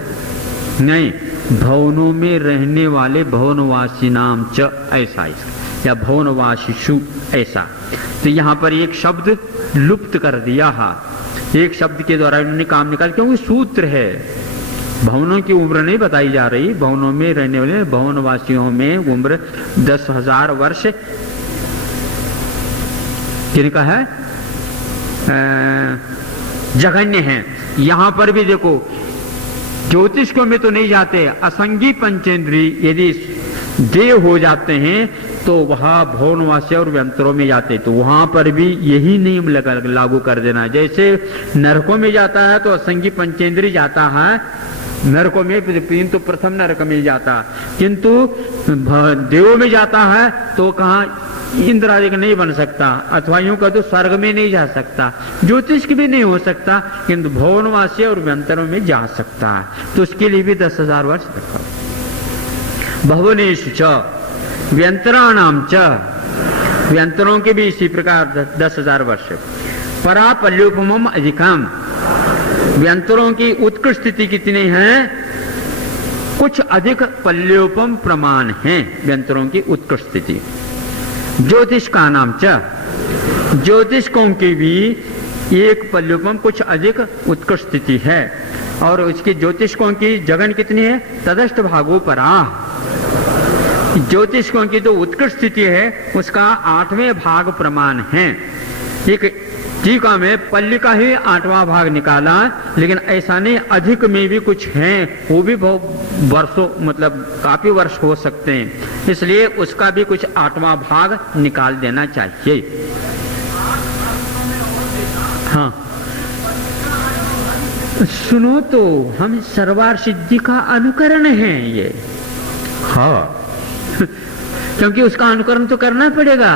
नहीं, भवनों में रहने वाले भवनवासी नाम च, ऐसा या भवनवासीषु ऐसा। तो यहाँ पर एक शब्द लुप्त कर दिया है, एक शब्द के द्वारा उन्होंने काम निकाल, क्योंकि सूत्र है, भवनों की उम्र नहीं बताई जा रही, भवनों में रहने वाले भवनवासियों में उम्र 10,000 वर्ष किनका है, जघन्य है। यहां पर भी देखो, ज्योतिषकों में तो नहीं जाते, असंगी पंचेंद्री यदि देव हो जाते हैं तो वहां भवनवासी और व्यंतरों में जाते, तो वहां पर भी यही नियम लागू कर देना। जैसे नरकों में जाता है तो असंगी पंचेंद्री जाता है नरकों में, तो प्रथम नरक में जाता, किंतु देवों में जाता है तो कहाँ इंद्र आदि का नहीं बन सकता, अथवा यूं कह तो स्वर्ग में नहीं जा सकता, ज्योतिष की भी नहीं हो सकता, किंतु भवनवासी और व्यंतरों में जा सकता है, तो उसके लिए भी 10,000 वर्ष रखा। भवनेश च व्यंतराणाम च, व्यंतरों के भी इसी प्रकार 10,000 वर्ष। परा पल्योपम अधिकम, व्यंतरों की उत्कृष्ट स्थिति कितनी है, कुछ अधिक पल्योपम प्रमाण है व्यंतरों की उत्कृष्ट स्थिति। ज्योतिष का नाम च, ज्योतिषकों की भी एक पल्योपम कुछ अधिक उत्कृष्ट स्थिति है, और उसकी ज्योतिषकों की जगन कितनी है, तदष्ट भागो परा, ज्योतिषकों की जो उत्कृष्ट स्थिति है उसका 8वें भाग प्रमाण है। एक टीका में पल्ली का ही 8वां भाग निकाला, लेकिन ऐसा नहीं, अधिक में भी कुछ हैं, वो भी बहुत वर्षों मतलब काफी वर्ष हो सकते हैं, इसलिए उसका भी कुछ 8वां भाग निकाल देना चाहिए। हाँ सुनो तो, हम सर्वार सिद्धि का अनुकरण है ये। हाँ क्योंकि उसका अनुकरण तो करना पड़ेगा,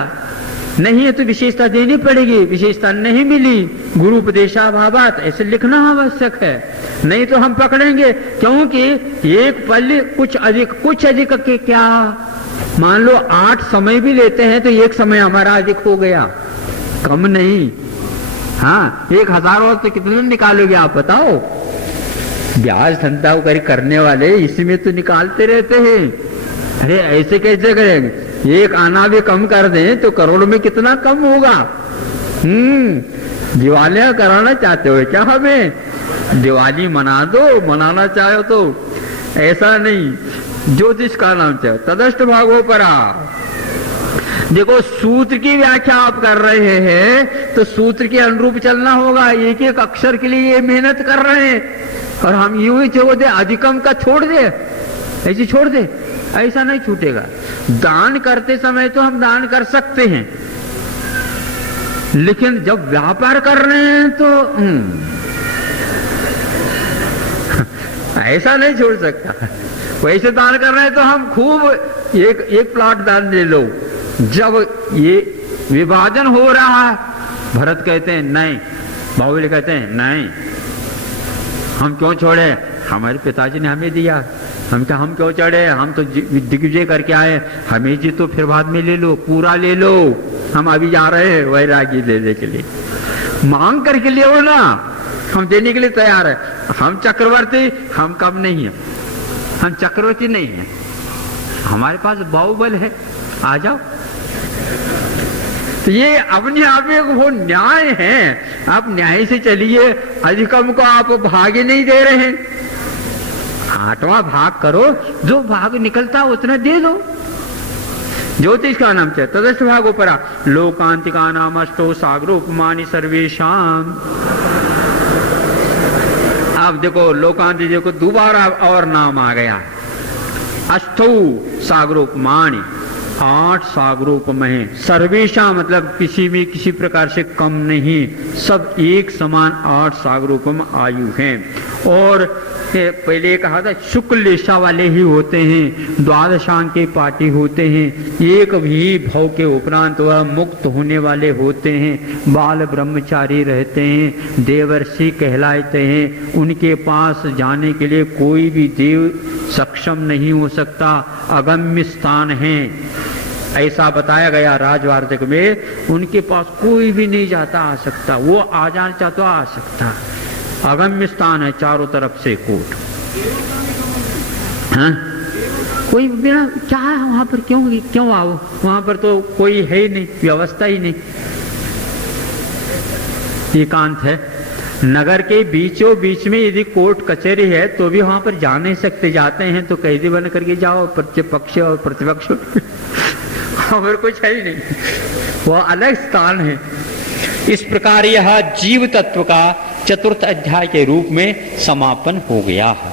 नहीं है तो विशेषता देनी पड़ेगी, विशेषता नहीं मिली गुरुपदेशाभावात ऐसे लिखना आवश्यक है, नहीं तो हम पकड़ेंगे। क्योंकि एक पल्ली कुछ अधिक के क्या, मान लो 8 समय भी लेते हैं तो एक समय हमारा अधिक हो गया, कम नहीं। हाँ 1000 और तो कितने निकालोगे आप बताओ? ब्याज धंधा करने वाले इसी में तो निकालते रहते हैं। अरे ऐसे कैसे करेंगे, एक आना भी कम कर दें तो करोड़ में कितना कम होगा। दिवालियां कराना चाहते हो क्या हमें? दिवाली मना दो, मनाना चाहो तो, ऐसा नहीं। ज्योतिष का नाम चाहो तदष्ट भागो परा। देखो सूत्र की व्याख्या आप कर रहे हैं तो सूत्र के अनुरूप चलना होगा, एक एक अक्षर के लिए ये मेहनत कर रहे हैं, और हम यूं ही छोड़ दे, अधिकम का छोड़ दे, ऐसे छोड़ दे, ऐसा नहीं छूटेगा। दान करते समय तो हम दान कर सकते हैं, लेकिन जब व्यापार कर रहे हैं तो ऐसा नहीं छोड़ सकता। वैसे दान कर रहे हैं तो हम खूब एक प्लॉट दान ले लो। जब ये विभाजन हो रहा है, भरत कहते हैं नहीं, बाहुबली कहते हैं नहीं, हम क्यों छोड़े, हमारे पिताजी ने हमें दिया, हम क्यों चढ़े, हम तो दिग्विजय करके आए, हमें जी तो फिर बाद में ले लो, पूरा ले लो, हम अभी जा रहे हैं वैरागी लेने के लिए, मांग करके ले हो ना, हम देने के लिए तैयार है। हम चक्रवर्ती, हम कम नहीं है, हम चक्रवर्ती नहीं है, हमारे पास बाहुबल है, आ जाओ। तो ये अपने आप में वो न्याय है, आप न्याय से चलिए, अधिकम को आप भाग ही नहीं दे रहे हैं। 8वां भाग करो, जो भाग निकलता उतना दे दो। ज्योतिष का नाम चाहिए तदस्थ भागो परा। लोकांतिका नाम अष्टो सागरोपमानि सर्वेशाम। अब देखो लोकांति देखो दोबारा और नाम आ गया, अष्टो सागरोपमानि, 8 सागरोपम है। सर्वेशा मतलब किसी में किसी प्रकार से कम नहीं, सब एक समान 8 सागरोपम आयु हैं। और पहले कहा था शुक्ल लेशा वाले ही होते हैं, द्वादशांग के पाटी होते हैं, एक भी भव के उपरांत वह मुक्त होने वाले होते हैं, बाल ब्रह्मचारी रहते हैं, देवर्षि कहलाते हैं, उनके पास जाने के लिए कोई भी देव सक्षम नहीं हो सकता, अगम्य स्थान है, ऐसा बताया गया राजवार्तिक में। उनके पास कोई भी नहीं जाता आ सकता, वो आ जाना चाहता तो आ सकता, अगम्य स्थान है, चारों तरफ से कोट। हाँ? कोई बिना क्या है वहां पर, क्यों आओ, वहां पर तो कोई है ही नहीं, व्यवस्था ही नहीं, एकांत है। नगर के बीचों बीच में यदि कोर्ट कचहरी है तो भी वहां पर जा नहीं सकते, जाते हैं तो कैदी बन करके जाओ, पक्ष और प्रतिपक्ष और कुछ है ही नहीं, वह अलग स्थान है। इस प्रकार यह जीव तत्व का 4th अध्याय के रूप में समापन हो गया है।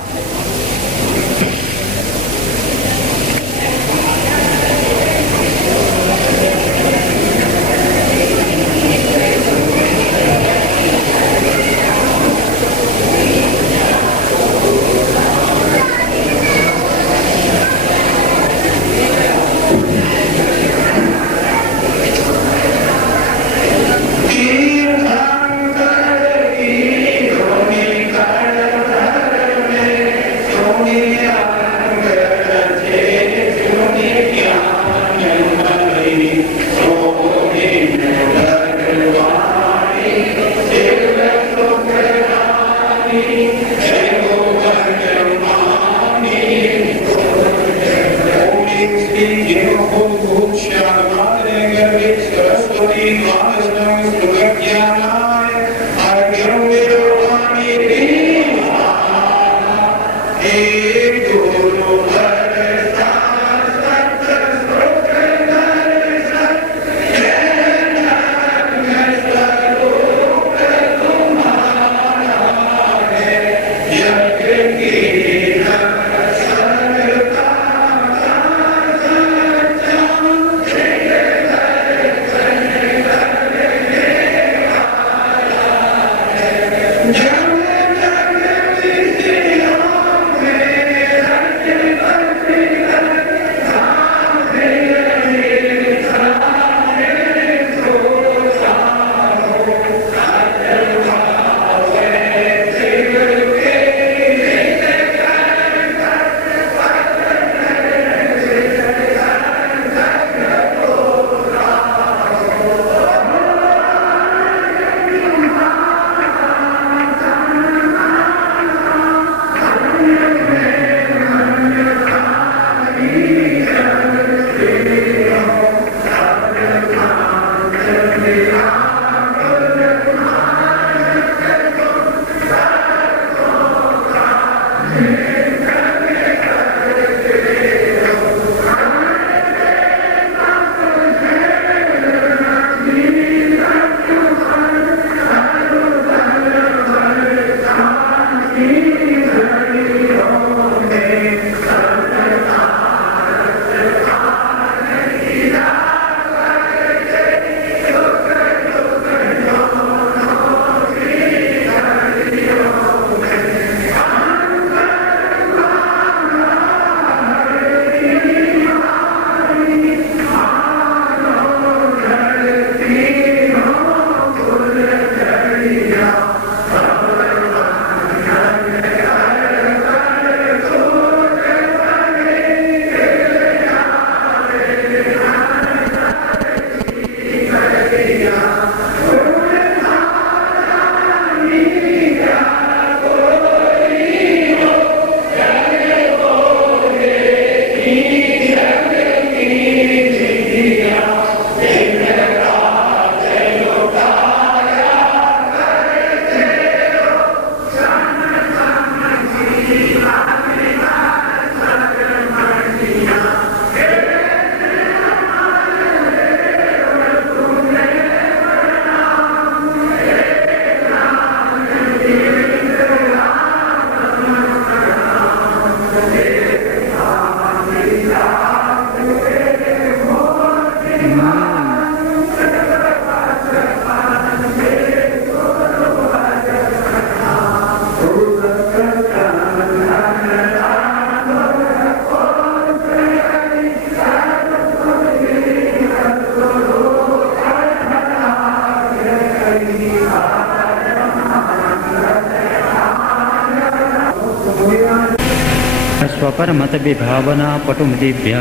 स्वपरमत विभावना पटुमदिभ्य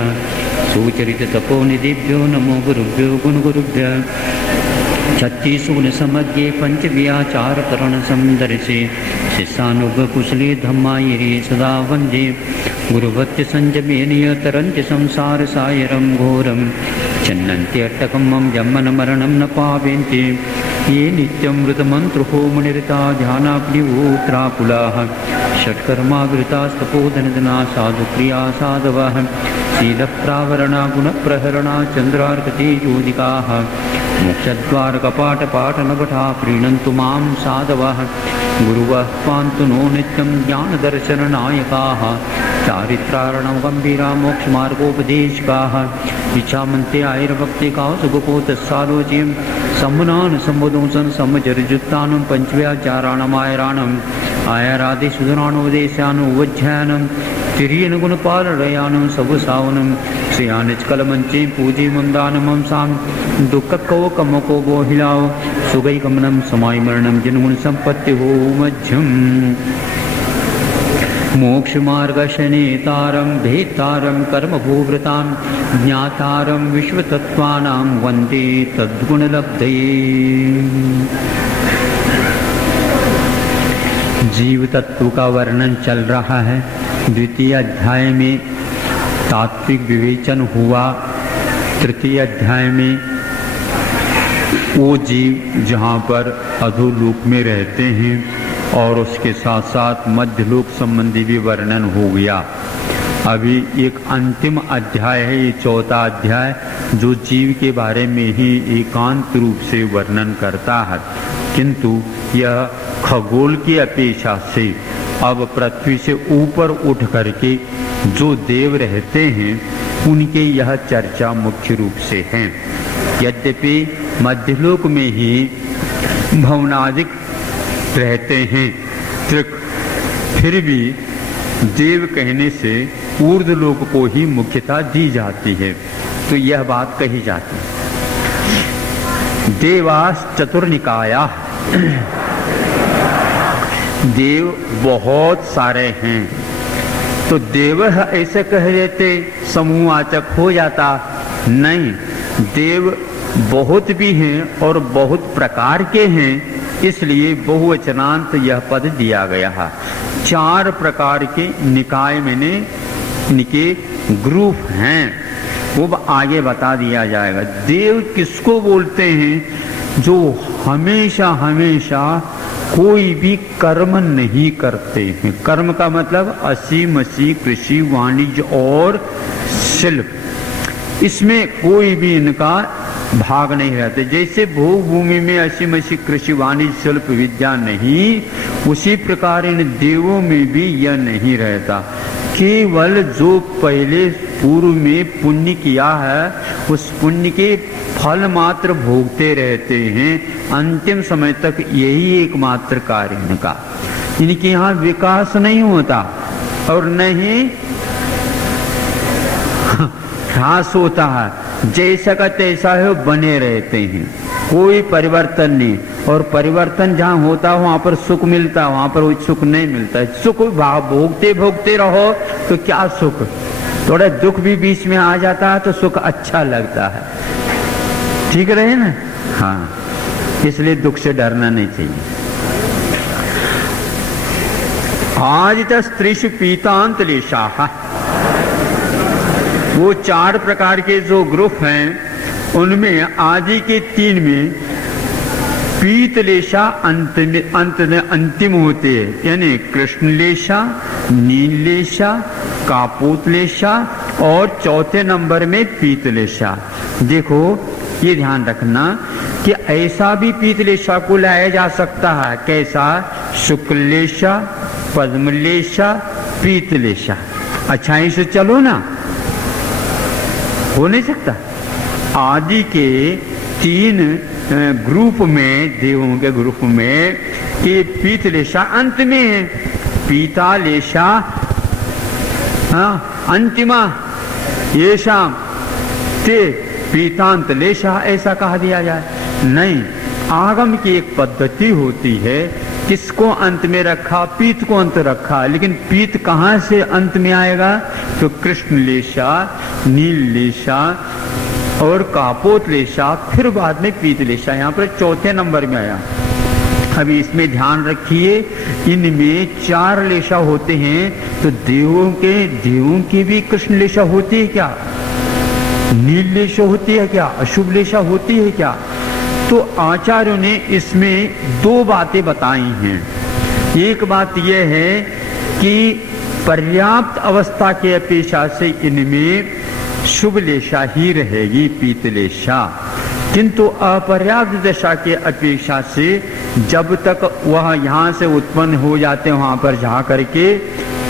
सुचरित तपोनिधिभ्यो नमो गुरुभ्यो गुणगुरुभ्य छत्तीसगुण समज्ञे पंचव्याचार करण समदर्शे शिष्यानुगकुशले धम्मायिरे सदा वन्दे गुरुभक्ति संजमेनिय तरन्ति संसार सायरं घोरं छिन्नन्ति अट्टकं मम जन्मन मरणं न पावेन्ति ये नित्यमृतमन्त्रुहो मुनिरता ध्यानाग्निहोत्राकुलाः षट्कर्मावृतास्तपोधनजना साधुप्रिया साधवः शीलप्रावरणा गुणप्रहरणा चन्द्रार्कतेजोदिकाः मोक्षद्वारकपाटपाटनभटा प्रीणन्तु मां साधवः गुरुवः पान्तु नो नित्यं ज्ञानदर्शननायकाः चारित्रार्णव गम्भीरा मोक्षमार्गोपदेशकाः इच्छामन्ते आयुर्भक्तिकासुगुपोतस्सालोच्यं सम्मुनान् सम्बोधोऽसन् सम्मचरिजुत्तानं पञ्चव्याचाराणमायराणम् आयारादिसुधनानुपदेशानुवध्यानं तिर्यनुगुणपालयानं सबुसावनं श्रेयानिष्कलमञ्चे पूजे मुन्दानमंसां दुःखको बोहिलाओ सुगैकमनं समायमरणं जनगुणसम्पत्तिहो मध्यम् मोक्षमार्गशनेतारं भेत्तारं कर्मभूवृतां ज्ञातारं विश्वतत्त्वानां वन्दे तद्गुणलब्धये। जीव तत्व का वर्णन चल रहा है। द्वितीय अध्याय में तात्विक विवेचन हुआ। तृतीय अध्याय में वो जीव जहाँ पर अधोलोक में रहते हैं और उसके साथ साथ मध्यलोक संबंधी भी वर्णन हो गया। अभी एक अंतिम अध्याय है, ये चौथा अध्याय, जो जीव के बारे में ही एकांत रूप से वर्णन करता है, किंतु यह खगोल की अपेक्षा से अब पृथ्वी से ऊपर उठ करके जो देव रहते हैं उनके यह चर्चा मुख्य रूप से है। यद्यपि मध्यलोक में ही भवनादिक रहते हैं त्रिक, फिर भी देव कहने से ऊर्ध्वलोक को ही मुख्यता दी जाती है, तो यह बात कही जाती है। देवास चतुर्निकाया, देव बहुत सारे हैं, तो देव ऐसे कह देते समूहवाचक हो जाता, नहीं, देव बहुत भी हैं और बहुत प्रकार के हैं, इसलिए बहुवचनांत यह पद दिया गया है। 4 प्रकार के निकाय में इनके ग्रुप हैं, वो आगे बता दिया जाएगा। देव किसको बोलते हैं? जो हमेशा हमेशा कोई भी कर्म नहीं करते हैं। कर्म का मतलब असीमसी कृषि वाणिज्य और शिल्प, इसमें कोई भी इनका भाग नहीं रहते। जैसे भोग भूमि में असीमसी कृषि वाणिज्य शिल्प विद्या नहीं, उसी प्रकार इन देवों में भी यह नहीं रहता। केवल जो पहले पूर्व में पुण्य किया है उस पुण्य के फल मात्र भोगते रहते हैं, अंतिम समय तक यही एकमात्र कार्य इनका। इनके यहाँ विकास नहीं होता और नहीं ह्रास होता है, जैसा का तैसा है बने रहते हैं, कोई परिवर्तन नहीं। और परिवर्तन जहाँ होता है वहां पर सुख मिलता है, वहां पर सुख नहीं मिलता है। सुख भोगते भोगते रहो तो क्या सुख, थोड़ा दुख भी बीच में आ जाता है तो सुख अच्छा लगता है, ठीक रहे ना। हाँ, इसलिए दुख से डरना नहीं चाहिए। आदित स्त्रीषु पीतांत लेशाः, वो 4 प्रकार के जो ग्रुप हैं उनमें आदि के 3 में पीतलेशा अंतिम होते हैं, यानी कृष्णलेशा, नीललेशा, कापोतलेशा और चौथे नंबर में पीतलेशा। देखो ये ध्यान रखना कि ऐसा भी पीतलेशा को लाया जा सकता है, कैसा? शुक्लेशा, पद्मलेशा, पीतलेशा। अच्छा इसे चलो ना, हो नहीं सकता। आदि के 3 ग्रुप में, देवों के ग्रुप में, कि पीतलेशा अंत में है, पीतालेशा अंतिमा, ये शाम ते पीतांत लेशा ऐसा कहा दिया जाए? नहीं, आगम की एक पद्धति होती है, किसको अंत में रखा? पीत को अंत रखा, लेकिन पीत कहाँ से अंत में आएगा? तो कृष्ण लेशा, नील लेशा और कापोत लेशा, फिर बाद में पीत लेशा, यहाँ पर चौथे नंबर में आया। अभी इसमें ध्यान रखिए, इनमें 4 लेशा होते हैं, तो देवों की भी कृष्ण लेशा होती है क्या? नील लेशा होती है क्या? अशुभ लेशा होती है क्या? तो आचार्यों ने इसमें 2 बातें बताई हैं। एक बात यह है कि पर्याप्त अवस्था के अपेक्षा से इनमें शुभ लेशा ही रहेगी, पीतलेशा, किंतु अपर्याप्त दशा के अपेक्षा से जब तक वह यहाँ से उत्पन्न हो जाते हैं वहां पर जा करके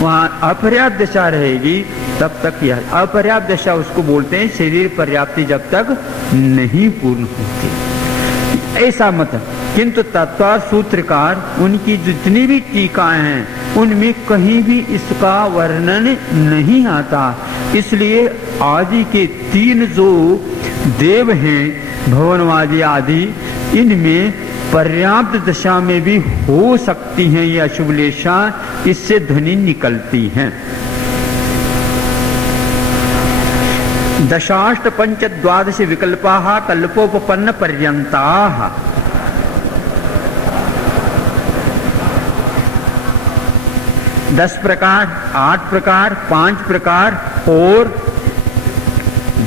वहाँ अपर्याप्त दशा रहेगी, तब तक यह अपर्याप्त दशा उसको बोलते हैं शरीर पर्याप्ति जब तक नहीं पूर्ण होती, ऐसा मत। किंतु तत्व सूत्रकार उनकी जितनी भी टीकाएं हैं उनमें कहीं भी इसका वर्णन नहीं आता। इसलिए आदि के 3 जो देव हैं, भवनवादी आदि, इनमें पर्याप्त दशा में भी हो सकती हैं ये अशुभ लेशा, इससे ध्वनि निकलती हैं। दशाष्ट पंच द्वादश विकल्पाः कल्पोपपन्न पर्यंताः। 10 प्रकार, 8 प्रकार, 5 प्रकार और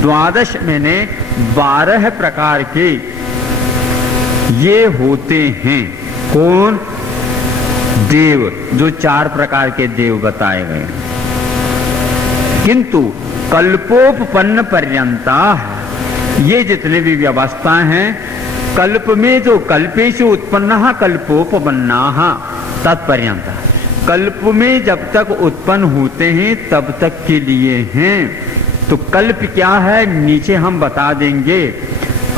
12 मैंने 12 प्रकार के ये होते हैं। कौन? देव, जो 4 प्रकार के देव बताए गए। किंतु कल्पोपपन्न पर्यंता, ये जितने भी व्यवस्था हैं कल्प में, जो कल्पे से उत्पन्न कल्पोपपन्ना तत्पर्यंता, कल्प में जब तक उत्पन्न होते हैं तब तक के लिए हैं। तो कल्प क्या है नीचे हम बता देंगे।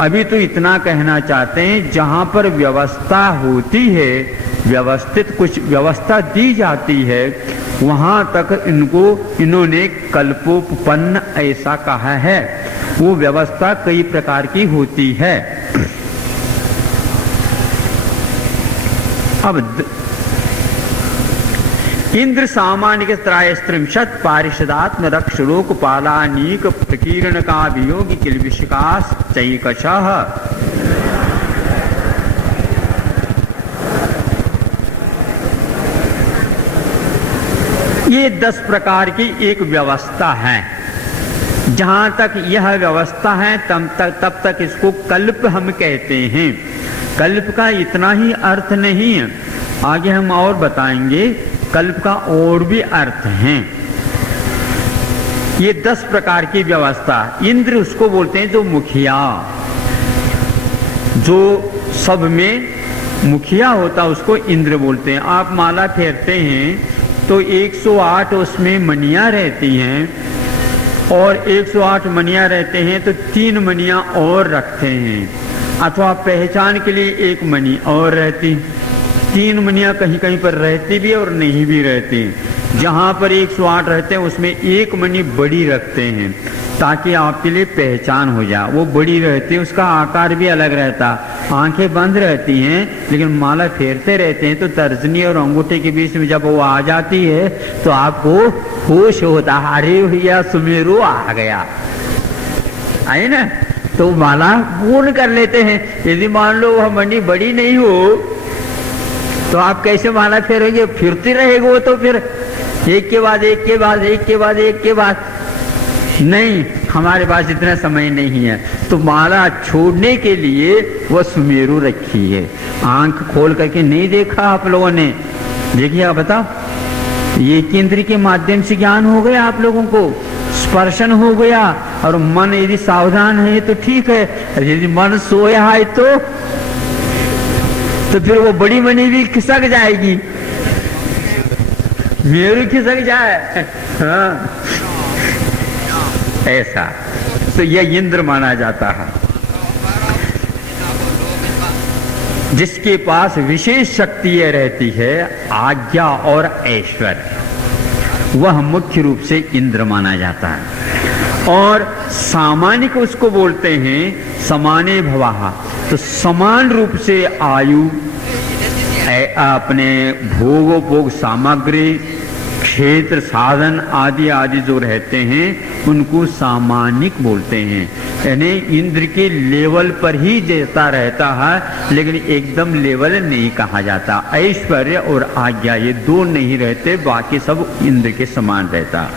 अभी तो इतना कहना चाहते हैं जहां पर व्यवस्था होती है, व्यवस्थित कुछ व्यवस्था दी जाती है, वहां तक इन्होंने कल्पोपन्न ऐसा कहा है। वो व्यवस्था कई प्रकार की होती है। अब इंद्र सामान्य त्रयस्त्रिंशत् पारिषदात्म रक्ष लोक पालानीक प्रकीर्ण का वियोग किल विषकास चैकशः। ये 10 प्रकार की एक व्यवस्था है। जहां तक यह व्यवस्था है तब तक इसको कल्प हम कहते हैं। कल्प का इतना ही अर्थ नहीं है, आगे हम और बताएंगे कल्प का और भी अर्थ हैं। ये 10 प्रकार की व्यवस्था। इंद्र उसको बोलते हैं जो मुखिया, जो सब में मुखिया होता उसको इंद्र बोलते हैं। आप माला फेरते हैं तो 108 उसमें मनियां रहती हैं, और 108 मनियां रहते हैं तो 3 मनियां और रखते हैं, अथवा पहचान के लिए 1 मनी और रहती। 3 मनियां कहीं कहीं पर रहती भी और नहीं भी रहती। जहां पर 108 रहते हैं उसमें 1 मनी बड़ी रखते हैं ताकि आपके लिए पहचान हो जाए। वो बड़ी रहती है, उसका आकार भी अलग रहता, आंखें बंद रहती हैं, लेकिन माला फेरते रहते हैं तो तर्जनी और अंगूठे के बीच में जब वो आ जाती है तो आपको होश होता, अरे भैया सुमेरु आ गया, आए ना। तो माला पूर्ण कर लेते हैं। यदि मान लो वह मणि बड़ी नहीं हो तो आप कैसे माला फेरोगे? फिरते रहेगा वो तो, फिर एक के बाद एक के बाद एक के बाद एक के बाद। नहीं, हमारे पास इतना समय नहीं है। तो माला छोड़ने के लिए वो सुमेरु रखी है। आंख खोल करके नहीं देखा आप लोगों ने? देखिए, आप बताओ, ये इंद्र के माध्यम से ज्ञान हो गया आप लोगों को, स्पर्शन हो गया। और मन यदि सावधान है तो ठीक है, यदि मन सोया है तो फिर वो बड़ी मणि भी खिसक जाएगी, मेरू खिसक जाए। हाँ, ऐसा। तो यह इंद्र माना जाता है, जिसके पास विशेष शक्ति रहती है, आज्ञा और ऐश्वर्य, वह मुख्य रूप से इंद्र माना जाता है। और सामान्य को उसको बोलते हैं समाने भवाहा। तो समान रूप से आयु, अपने भोग सामग्री, क्षेत्र, साधन आदि आदि जो रहते हैं उनको सामानिक बोलते हैं। यानी इंद्र के लेवल पर ही देता रहता है, लेकिन एकदम लेवल नहीं कहा जाता। ऐश्वर्य और आज्ञा ये 2 नहीं रहते, बाकी सब इंद्र के समान रहता।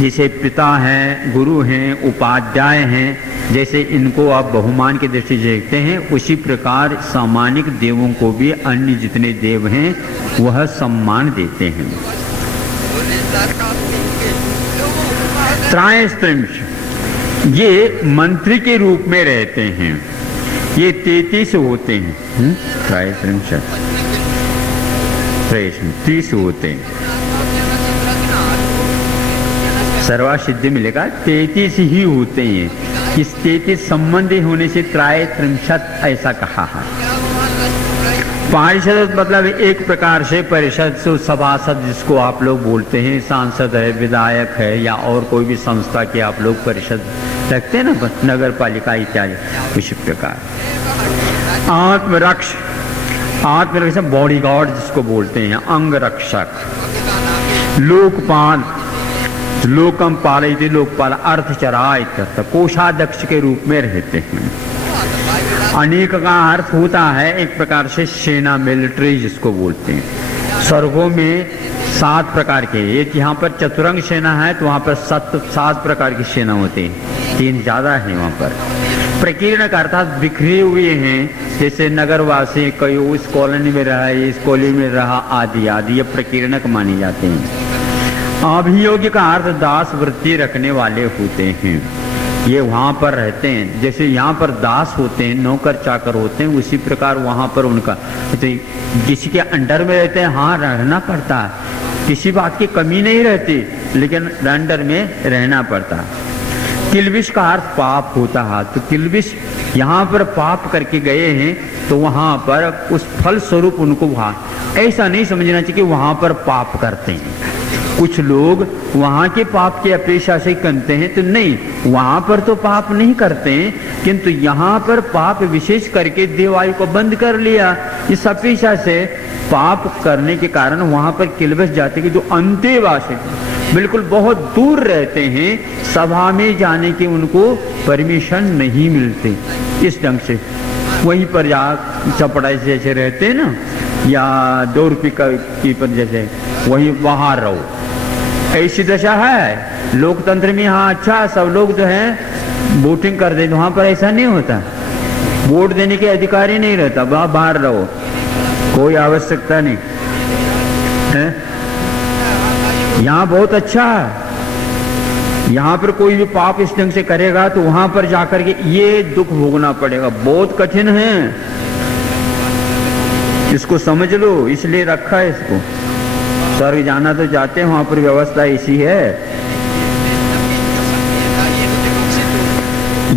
जैसे पिता हैं, गुरु हैं, उपाध्याय हैं, जैसे इनको आप बहुमान की दृष्टि से देखते हैं, उसी प्रकार सामानिक देवों को भी अन्य जितने देव हैं वह सम्मान देते हैं। त्रयस्त्रिंश ये मंत्री के रूप में रहते हैं। ये 33 होते हैं। त्रयस्त्रिंश 30 होते हैं। सर्वासिद्धि मिलेगा 33 ही होते हैं। इस 33 संबंधी होने से त्रयस्त्रिंशत् ऐसा कहा है। पारिषद मतलब एक प्रकार से परिषद से सभासद जिसको आप लोग बोलते हैं, सांसद है, विधायक है, या और कोई भी संस्था के आप लोग परिषद रखते हैं ना, नगर पालिका इत्यादि, उसी प्रकार। आत्मरक्ष, आत्मरक्षक बॉडीगार्ड जिसको बोलते हैं, अंग रक्षक। लोकपाल, लोकम पालयति लोकपाल, अर्थचराय, कोषाध्यक्ष के रूप में रहते हैं। अनेक का अर्थ होता है एक प्रकार से सेना, मिलिट्री जिसको बोलते हैं। स्वर्गों में 7 प्रकार के, एक यहाँ पर चतुरंग सेना है तो वहाँ पर 7 प्रकार की सेना होती है, 3 ज्यादा है वहाँ पर। प्रकीर्ण का अर्थात बिखरे हुए हैं, जैसे नगरवासी कोई उस कॉलोनी में रहा, इस कॉलोनी में रहा, आदि आदि, ये प्रकीर्णक माने जाते हैं। अभियोग्य का अर्थ दास वृत्ति रखने वाले होते हैं। ये वहां पर रहते हैं, जैसे यहाँ पर दास होते हैं, नौकर चाकर होते हैं, उसी प्रकार वहां पर उनका किसी के अंडर में रहते हैं, हाँ रहना पड़ता है, किसी बात की कमी नहीं रहती, लेकिन अंडर में रहना पड़ता है। किल्बिश का अर्थ पाप होता है, तो किल्बिश यहाँ पर पाप करके गए हैं, तो वहां पर उस फल स्वरूप उनको वहां ऐसा नहीं समझना चाहिए कि वहां पर पाप करते हैं। कुछ लोग वहां के पाप की अपेक्षा से करते हैं, तो नहीं, वहां पर तो पाप नहीं करते हैं, किंतु यहाँ पर पाप विशेष करके देवायु को बंद कर लिया, इस अपेक्षा से पाप करने के कारण वहां पर किल्बिश जाते कि जो अंतेवासी बिल्कुल बहुत दूर रहते हैं, सभा में जाने के उनको परमिशन नहीं मिलते, इस ढंग से वहीं पर जा चपड़ाई जैसे रहते हैं ना, या 2 रुपये की पर जैसे वहीं बाहर रहो, ऐसी दशा है लोकतंत्र में। हाँ अच्छा, सब लोग जो है वोटिंग कर देते, वहां पर ऐसा नहीं होता, वोट देने के अधिकारी नहीं रहता, बाहर रहो, कोई आवश्यकता नहीं है। यहाँ बहुत अच्छा है, यहाँ पर कोई भी पाप इस ढंग से करेगा तो वहां पर जाकर के ये दुख भोगना पड़ेगा, बहुत कठिन है, इसको समझ लो, इसलिए रखा है इसको। स्वर्ग जाना तो जाते हैं, वहां पर व्यवस्था ऐसी है।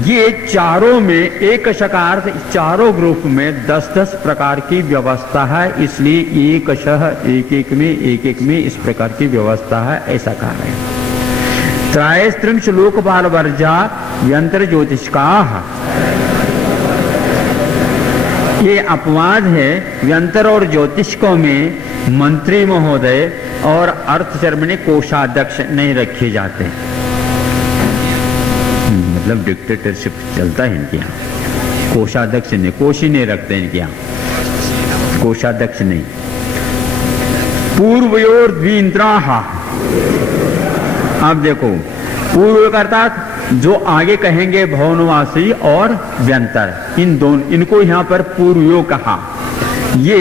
ये चारों में एक शकार्थ, चारों ग्रुप में 10-10 प्रकार की व्यवस्था है, इसलिए एक एक में इस प्रकार की व्यवस्था है, ऐसा कहा है। त्रयस्त्रिंश लोक बाल वर्जा यंत्र ज्योतिष्का, ये अपवाद है यंत्र और ज्योतिष्कों में मंत्री महोदय और अर्थचर्मणी कोषाध्यक्ष नहीं रखे जाते, मतलब डिक्टेटरशिप चलता है इनके यहाँ, कोषाध्यक्ष नहीं, कोष ही नहीं रखते इनके यहाँ, कोषाध्यक्ष नहीं। पूर्वयोर द्विन्द्राहा, अब देखो पूर्व अर्थात जो आगे कहेंगे भवनवासी और व्यंतर, इन दोनों, इनको यहाँ पर पूर्वयो कहा। ये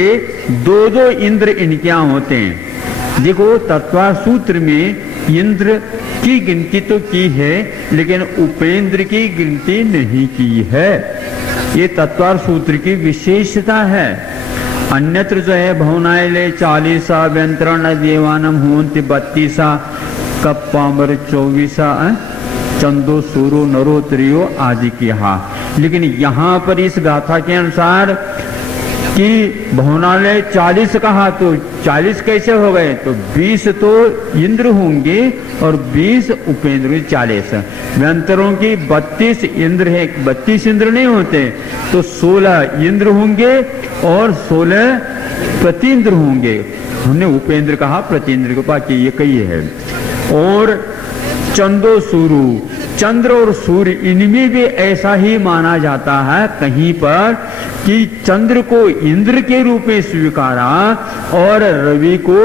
2 इंद्र इनके यहाँ होते हैं। देखो तत्वा सूत्र में इंद्र की गिनती तो की है, लेकिन उपेंद्र की गिनती नहीं की है, ये तत्वार सूत्र की विशेषता है। अन्यत्र जो है भवनायले 40 व्यंतरण देवानम होन्ति 32 कप्पामर 24 चंदो सूरो नरो त्रियो आदि किया, लेकिन यहाँ पर इस गाथा के अनुसार कि भवनालय 40 कहा, तो 40 कैसे हो गए, तो 20 तो इंद्र होंगे और 20 उपेंद्र, 40 व्यंतरों की 32 इंद्र है, 32 इंद्र नहीं होते, तो 16 इंद्र होंगे और 16 प्रतीन्द्र होंगे। हमने उपेंद्र कहा, प्रतीन्द्र के पास ये कही है। और चंदो सूरु, चंद्र और सूर्य, इनमें भी ऐसा ही माना जाता है कहीं पर कि चंद्र को इंद्र के रूप में स्वीकारा और रवि को,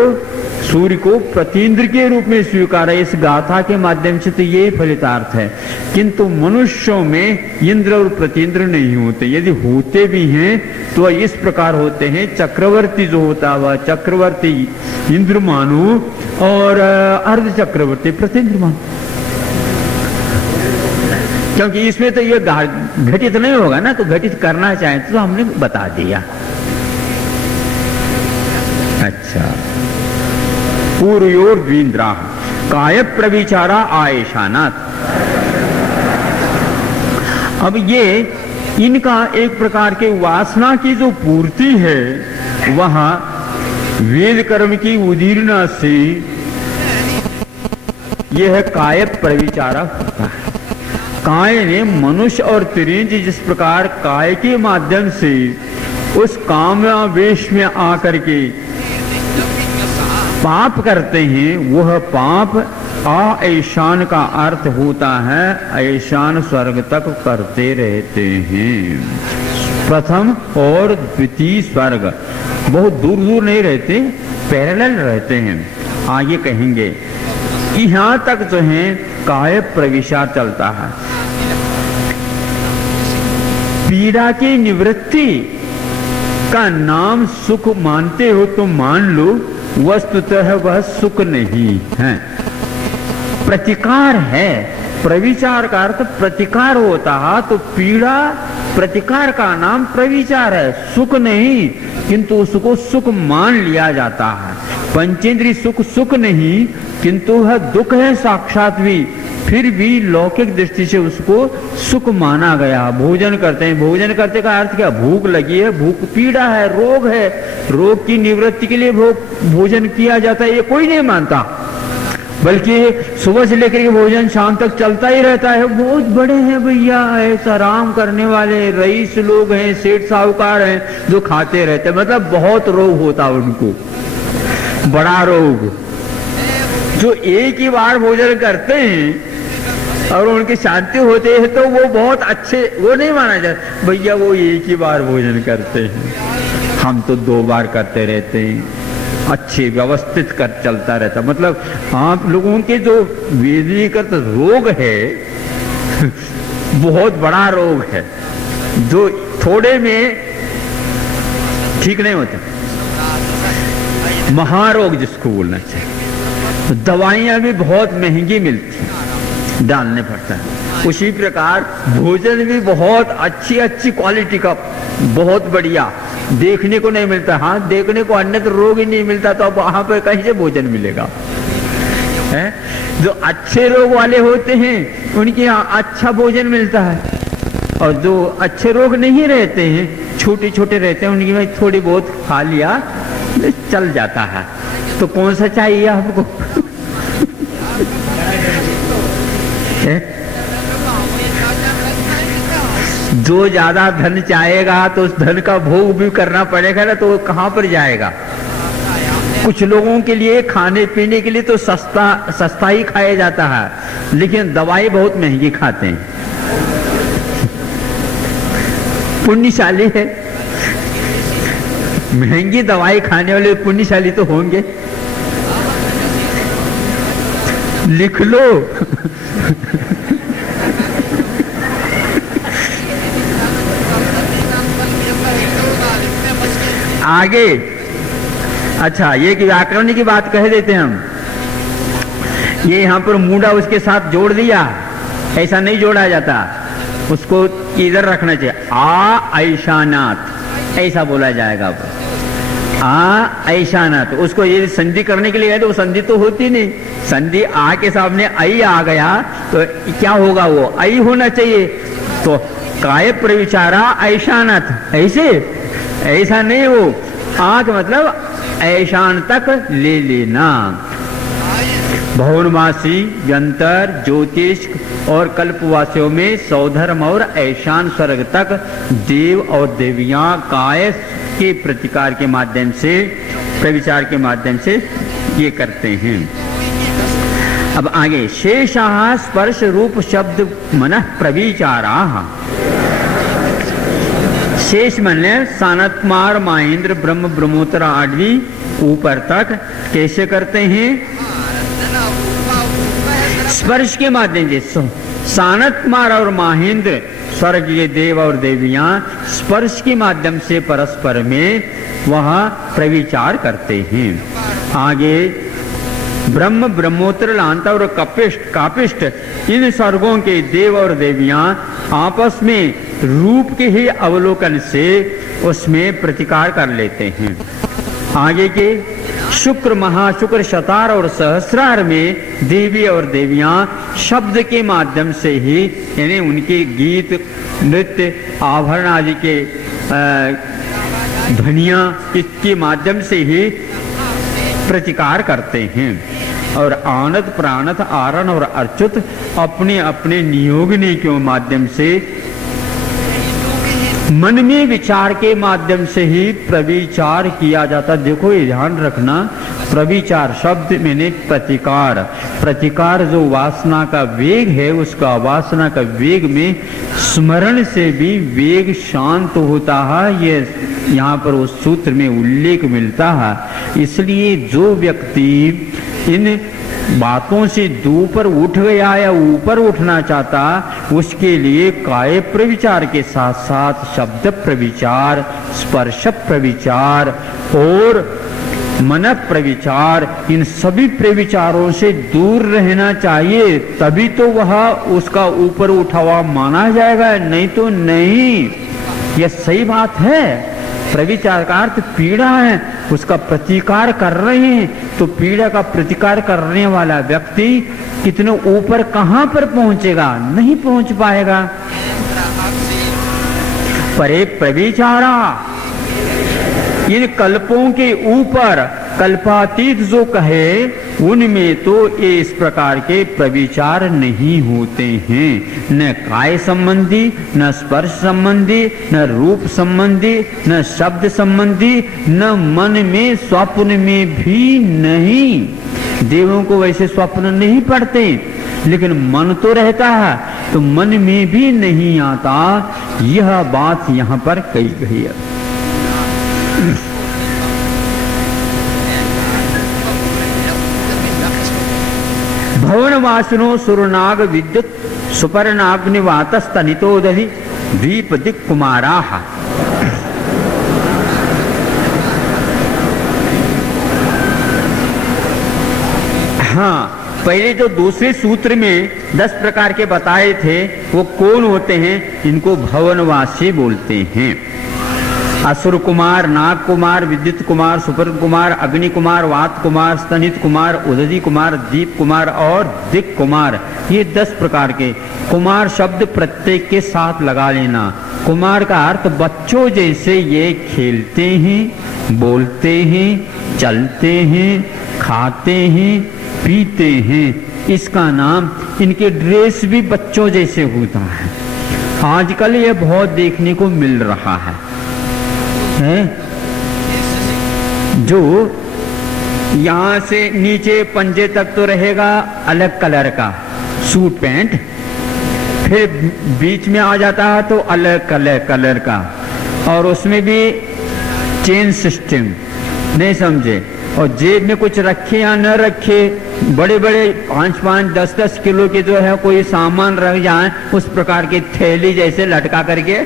सूर्य को प्रतीन्द्र के रूप में स्वीकारा। इस गाथा के माध्यम से तो यही फलितार्थ है, किंतु मनुष्यों में इंद्र और प्रतीन्द्र नहीं होते, यदि होते भी हैं तो इस प्रकार होते हैं। चक्रवर्ती जो होता है चक्रवर्ती इंद्र मानो और अर्ध चक्रवर्ती प्रतीन्द्र मानो, क्योंकि इसमें तो ये घटित नहीं होगा ना, तो घटित करना चाहे तो हमने बता दिया। अच्छा, पूर्वयोर द्विन्द्रा काय प्रविचारा आयशानाथ। अब ये इनका एक प्रकार के वासना की जो पूर्ति है, वह वेद कर्म की उदीर्णा से यह काय प्रविचारा होता है। काय ने मनुष्य और तिरंज जिस प्रकार काय के माध्यम से उस कामावेश में आकर के पाप करते हैं, वह पाप आऐशान का अर्थ होता है ऐशान स्वर्ग तक करते रहते हैं। प्रथम और द्वितीय स्वर्ग बहुत दूर दूर नहीं रहते, पैरेलल रहते हैं। आगे कहेंगे यहां तक जो है काय प्रविचार चलता है। पीड़ा की निवृत्ति का नाम सुख मानते हो तो मान लो, वस्तुतः वह सुख नहीं है, प्रतिकार है, प्रविचार का अर्थ प्रतिकार होता है, तो पीड़ा प्रतिकार का नाम प्रविचार है, सुख नहीं, किंतु उसको सुख मान लिया जाता है। पंचेंद्रिय सुख सुख नहीं, किंतु वह दुख है साक्षात भी, फिर भी लौकिक दृष्टि से उसको सुख माना गया। भोजन करते हैं, भोजन करते का अर्थ क्या? भूख लगी है, भूख पीड़ा है, रोग है, रोग की निवृत्ति के लिए भोजन किया जाता है, ये कोई नहीं मानता। बल्कि सुबह से लेकर के भोजन शाम तक चलता ही रहता है। बहुत बड़े हैं भैया, ऐसा आराम करने वाले रईस लोग हैं, सेठ साहूकार हैं, जो खाते रहते हैं, मतलब बहुत रोग होता उनको, बड़ा रोग। जो एक ही बार भोजन करते हैं और उनकी शांति होते हैं तो वो बहुत अच्छे, वो नहीं माना जाता भैया वो एक ही बार भोजन करते हैं, हम तो 2 बार करते रहते हैं, अच्छे व्यवस्थित कर चलता रहता। मतलब आप लोगों के जो वेदीकृत रोग है बहुत बड़ा रोग है, जो थोड़े में ठीक नहीं होता, महारोग जिसको बोलना चाहिए। तो दवाइयां भी बहुत महंगी मिलती हैं, डालने पड़ता है। उसी प्रकार भोजन भी बहुत अच्छी अच्छी क्वालिटी का, बहुत बढ़िया देखने को नहीं मिलता। हाँ, देखने को अन्यत्र रोग ही नहीं मिलता, तो अब वहां पर कहीं से भोजन मिलेगा? है? जो अच्छे रोग वाले होते हैं उनके यहाँ अच्छा भोजन मिलता है, और जो अच्छे रोग नहीं रहते हैं, छोटे छोटे रहते हैं, उनकी में थोड़ी बहुत खा लिया चल जाता है। तो कौन सा चाहिए आपको? जो ज्यादा धन चाहेगा तो उस धन का भोग भी करना पड़ेगा ना, तो वो कहां पर जाएगा? कुछ लोगों के लिए खाने पीने के लिए तो सस्ता ही खाया जाता है, लेकिन दवाई बहुत महंगी खाते हैं। पुण्यशाली है, महंगी दवाई खाने वाले पुण्यशाली तो होंगे। लिख लो। आगे अच्छा, ये व्याकरण की बात कह देते हैं हम। ये यहां पर मूढ़ा उसके साथ जोड़ दिया, ऐसा नहीं जोड़ा जाता, उसको इधर रखना चाहिए। आ ऐशानाथ ऐसा बोला जाएगा। आ ऐशानाथ, उसको ये संधि करने के लिए है तो वो संधि तो होती नहीं, संधि आ के सामने आई आ गया तो क्या होगा? वो आई होना चाहिए। तो काय प्रविचारा ऐशानाथ, ऐसे ऐसा नहीं, वो आंख मतलब ऐशान तक ले लेना। भवनवासी, यंत्र, ज्योतिष और कल्पवासियों में सौधर्म और ऐशान स्वर्ग तक देव और देवियां काय के प्रतिकार के माध्यम से, प्रविचार के माध्यम से ये करते हैं। अब आगे शेषाः स्पर्श रूप शब्द मनः प्रविचारा। शेष मन सानतमार, महेंद्र, ब्रह्म, ब्रह्मोत्तर आडवी ऊपर तक कैसे करते हैं? स्पर्श के माध्यम से। सानतमार और महेंद्र स्वर्ग के देव और देवियां स्पर्श के माध्यम से परस्पर में वहां प्रविचार करते हैं। आगे ब्रह्म, ब्रह्मोत्तर, लांता और कापिष्ट इन स्वर्गों के देव और देवियां आपस में रूप के ही अवलोकन से उसमें प्रतिकार कर लेते हैं। आगे के शुक्र, महाशुक्र, शतार और सहस्रार में देवी और देवियां शब्द के माध्यम से ही, यानी उनके गीत, नृत्य, आभरण आदि के ध्वनियां, इसके माध्यम से ही प्रतिकार करते हैं। और आनत, प्राणत, आरण और अर्चुत अपने अपने नियोगने के माध्यम से, मन में विचार के माध्यम से ही प्रविचार किया जाता। देखो ये ध्यान रखना, प्रविचार शब्द मैंने प्रतिकार, प्रतिकार जो वासना का वेग है, उसका वासना का वेग में स्मरण से भी वेग शांत होता है, ये यहाँ पर उस सूत्र में उल्लेख मिलता है। इसलिए जो व्यक्ति इन बातों से ऊपर उठ गया या ऊपर उठना चाहता, उसके लिए काय प्रविचार के साथ साथ शब्द प्रविचार, स्पर्श प्रविचार और मन प्रविचार, इन सभी प्रविचारों से दूर रहना चाहिए, तभी तो वह उसका ऊपर उठा हुआ माना जाएगा, नहीं तो नहीं। यह सही बात है। प्रविचार का अर्थ पीड़ा है, उसका प्रतिकार कर रहे हैं, तो पीड़ा का प्रतिकार करने वाला व्यक्ति कितने ऊपर कहां पर पहुंचेगा, नहीं पहुंच पाएगा। परे प्रविचारा, इन कल्पों के ऊपर कल्पातीत जो कहे उनमें तो ये इस प्रकार के प्रविचार नहीं होते हैं। न काय संबंधी, न स्पर्श संबंधी, न रूप संबंधी, न शब्द संबंधी, न मन में स्वप्न में भी नहीं। देवों को वैसे स्वप्न नहीं पड़ते, लेकिन मन तो रहता है, तो मन में भी नहीं आता। यह बात यहाँ पर कही गई है। भवन वासनो सुरनाग विद्युत सुपर्णाग्निवातस्तनितोदधि द्वीप दिक् कुमाराः। हाँ, पहले जो दूसरे सूत्र में 10 प्रकार के बताए थे वो कौन होते हैं, इनको भवनवासी बोलते हैं। असुर कुमार, नाग कुमार, विद्युत कुमार, सुपर कुमार, अग्नि कुमार, वात कुमार, स्तनित कुमार, उदधी कुमार, दीप कुमार और दिक् कुमार, ये 10 प्रकार के। कुमार शब्द प्रत्येक के साथ लगा लेना। कुमार का अर्थ बच्चों जैसे ये खेलते हैं, बोलते हैं, चलते हैं, खाते हैं, पीते हैं। इसका नाम, इनके ड्रेस भी बच्चों जैसे होता है। आजकल ये बहुत देखने को मिल रहा है जो यहाँ से नीचे पंजे तक तो रहेगा अलग कलर का सूट पैंट, फिर बीच में आ जाता है तो अलग कलर का, और उसमें भी चेन सिस्टम, नहीं समझे, और जेब में कुछ रखे या न रखे, बड़े बड़े 5-5, 10-10 किलो के जो है कोई सामान रख जाए, उस प्रकार की थैली जैसे लटका करके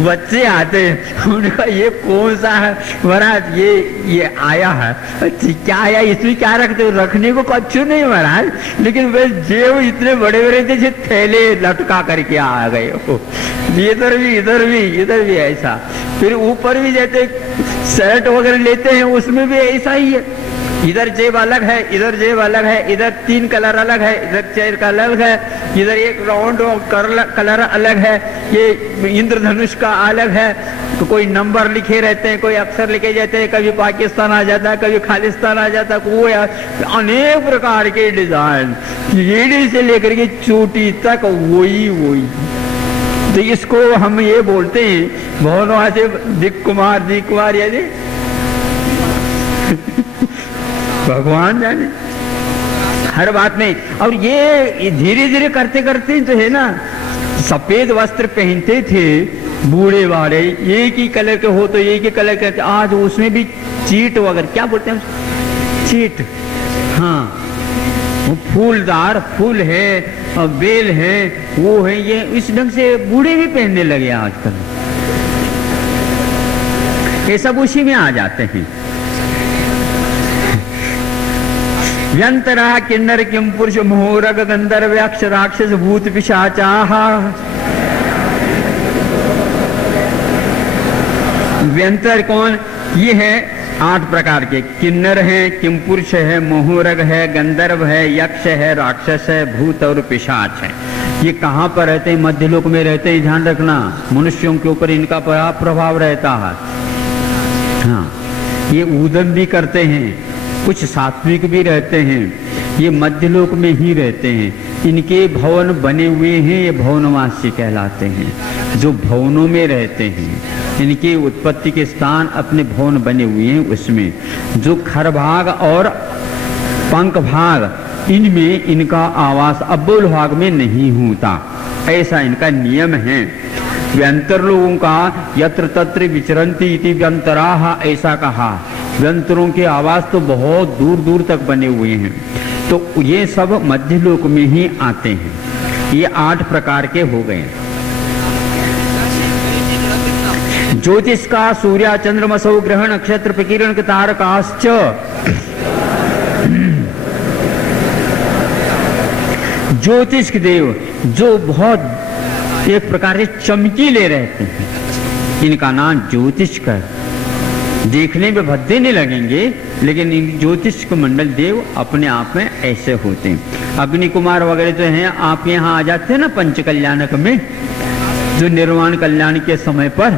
बच्चे आते हैं। उनका ये कौन सा है महाराज, ये आया है, क्या आया, इसमें क्या रखते हो, रखने को कुछ नहीं महाराज, लेकिन वे जेब इतने बड़े बड़े जैसे थैले लटका करके आ गए हो। इधर भी ऐसा, फिर ऊपर भी जैसे शर्ट वगैरह लेते हैं उसमें भी ऐसा ही है। इधर जेब अलग है, इधर जेब अलग है, इधर 3 कलर अलग है, इधर 4 का अलग है, इधर एक राउंड कलर अलग है, ये इंद्रधनुष का अलग है। तो कोई नंबर लिखे रहते हैं, कोई अक्षर लिखे जाते हैं, कभी पाकिस्तान आ जाता है, कभी खालिस्तान आ जाता है, वो अनेक प्रकार के डिजाइन, लेडी से लेकर के चोटी तक वही। तो इसको हम ये बोलते हैं भवनवा से दिक् कुमार यानी भगवान जाने हर बात में। और ये धीरे धीरे करते करते जो है ना, सफेद वस्त्र पहनते थे बूढ़े वाले, एक ही कलर के हो तो एक ही कलर के, आज उसमें भी चीट वगैरह, क्या बोलते हैं, चीट, हाँ, वो फूलदार फूल है और बेल है, वो है, ये इस ढंग से बूढ़े भी पहनने लगे आजकल। ये सब उसी में आ जाते हैं। व्यंतरा किन्नर किम पुरुष मोहरग गंधर्व यक्ष राक्षस भूत पिशाचाः। व्यंतर कौन, ये है 8 प्रकार के। किन्नर है, किम पुरुष है, मोहरग है, गंधर्व है, यक्ष है, राक्षस है, भूत और पिशाच है। ये कहाँ पर रहते हैं, मध्यलोक में रहते हैं, ध्यान रखना। मनुष्यों के ऊपर इनका बड़ा प्रभाव रहता है। हाँ, ये उदम भी करते हैं, कुछ सात्विक भी रहते हैं, ये मध्यलोक में ही रहते हैं। इनके भवन बने हुए हैं, ये भवनवासी कहलाते हैं, जो भवनों में रहते हैं। इनकी उत्पत्ति के स्थान अपने भवन बने हुए हैं, उसमें जो खर भाग और पंख भाग, इनमें इनका आवास अव्वल भाग में नहीं होता, ऐसा इनका नियम है। व्यंतर लोगों का यत्र तत्र विचरन्ति इति व्यंतराः, ऐसा कहा। व्यंतरों के आवास तो बहुत दूर दूर तक बने हुए हैं, तो ये सब मध्यलोक में ही आते हैं। ये 8 प्रकार के हो गए। ज्योतिष का सूर्य चंद्रमसो ग्रह नक्षत्र प्रकीर्ण तारकाश्च ज्योतिष के देव जो बहुत एक प्रकार से चमकीले रहते हैं, इनका नाम ज्योतिष का। देखने में भद्दे नहीं लगेंगे, लेकिन इन ज्योतिष के मंडल देव अपने आप में ऐसे होते हैं। अग्नि कुमार वगैरह तो हैं, आप यहाँ आ जाते हैं ना पंच कल्याणक में, जो निर्वाण कल्याण के समय पर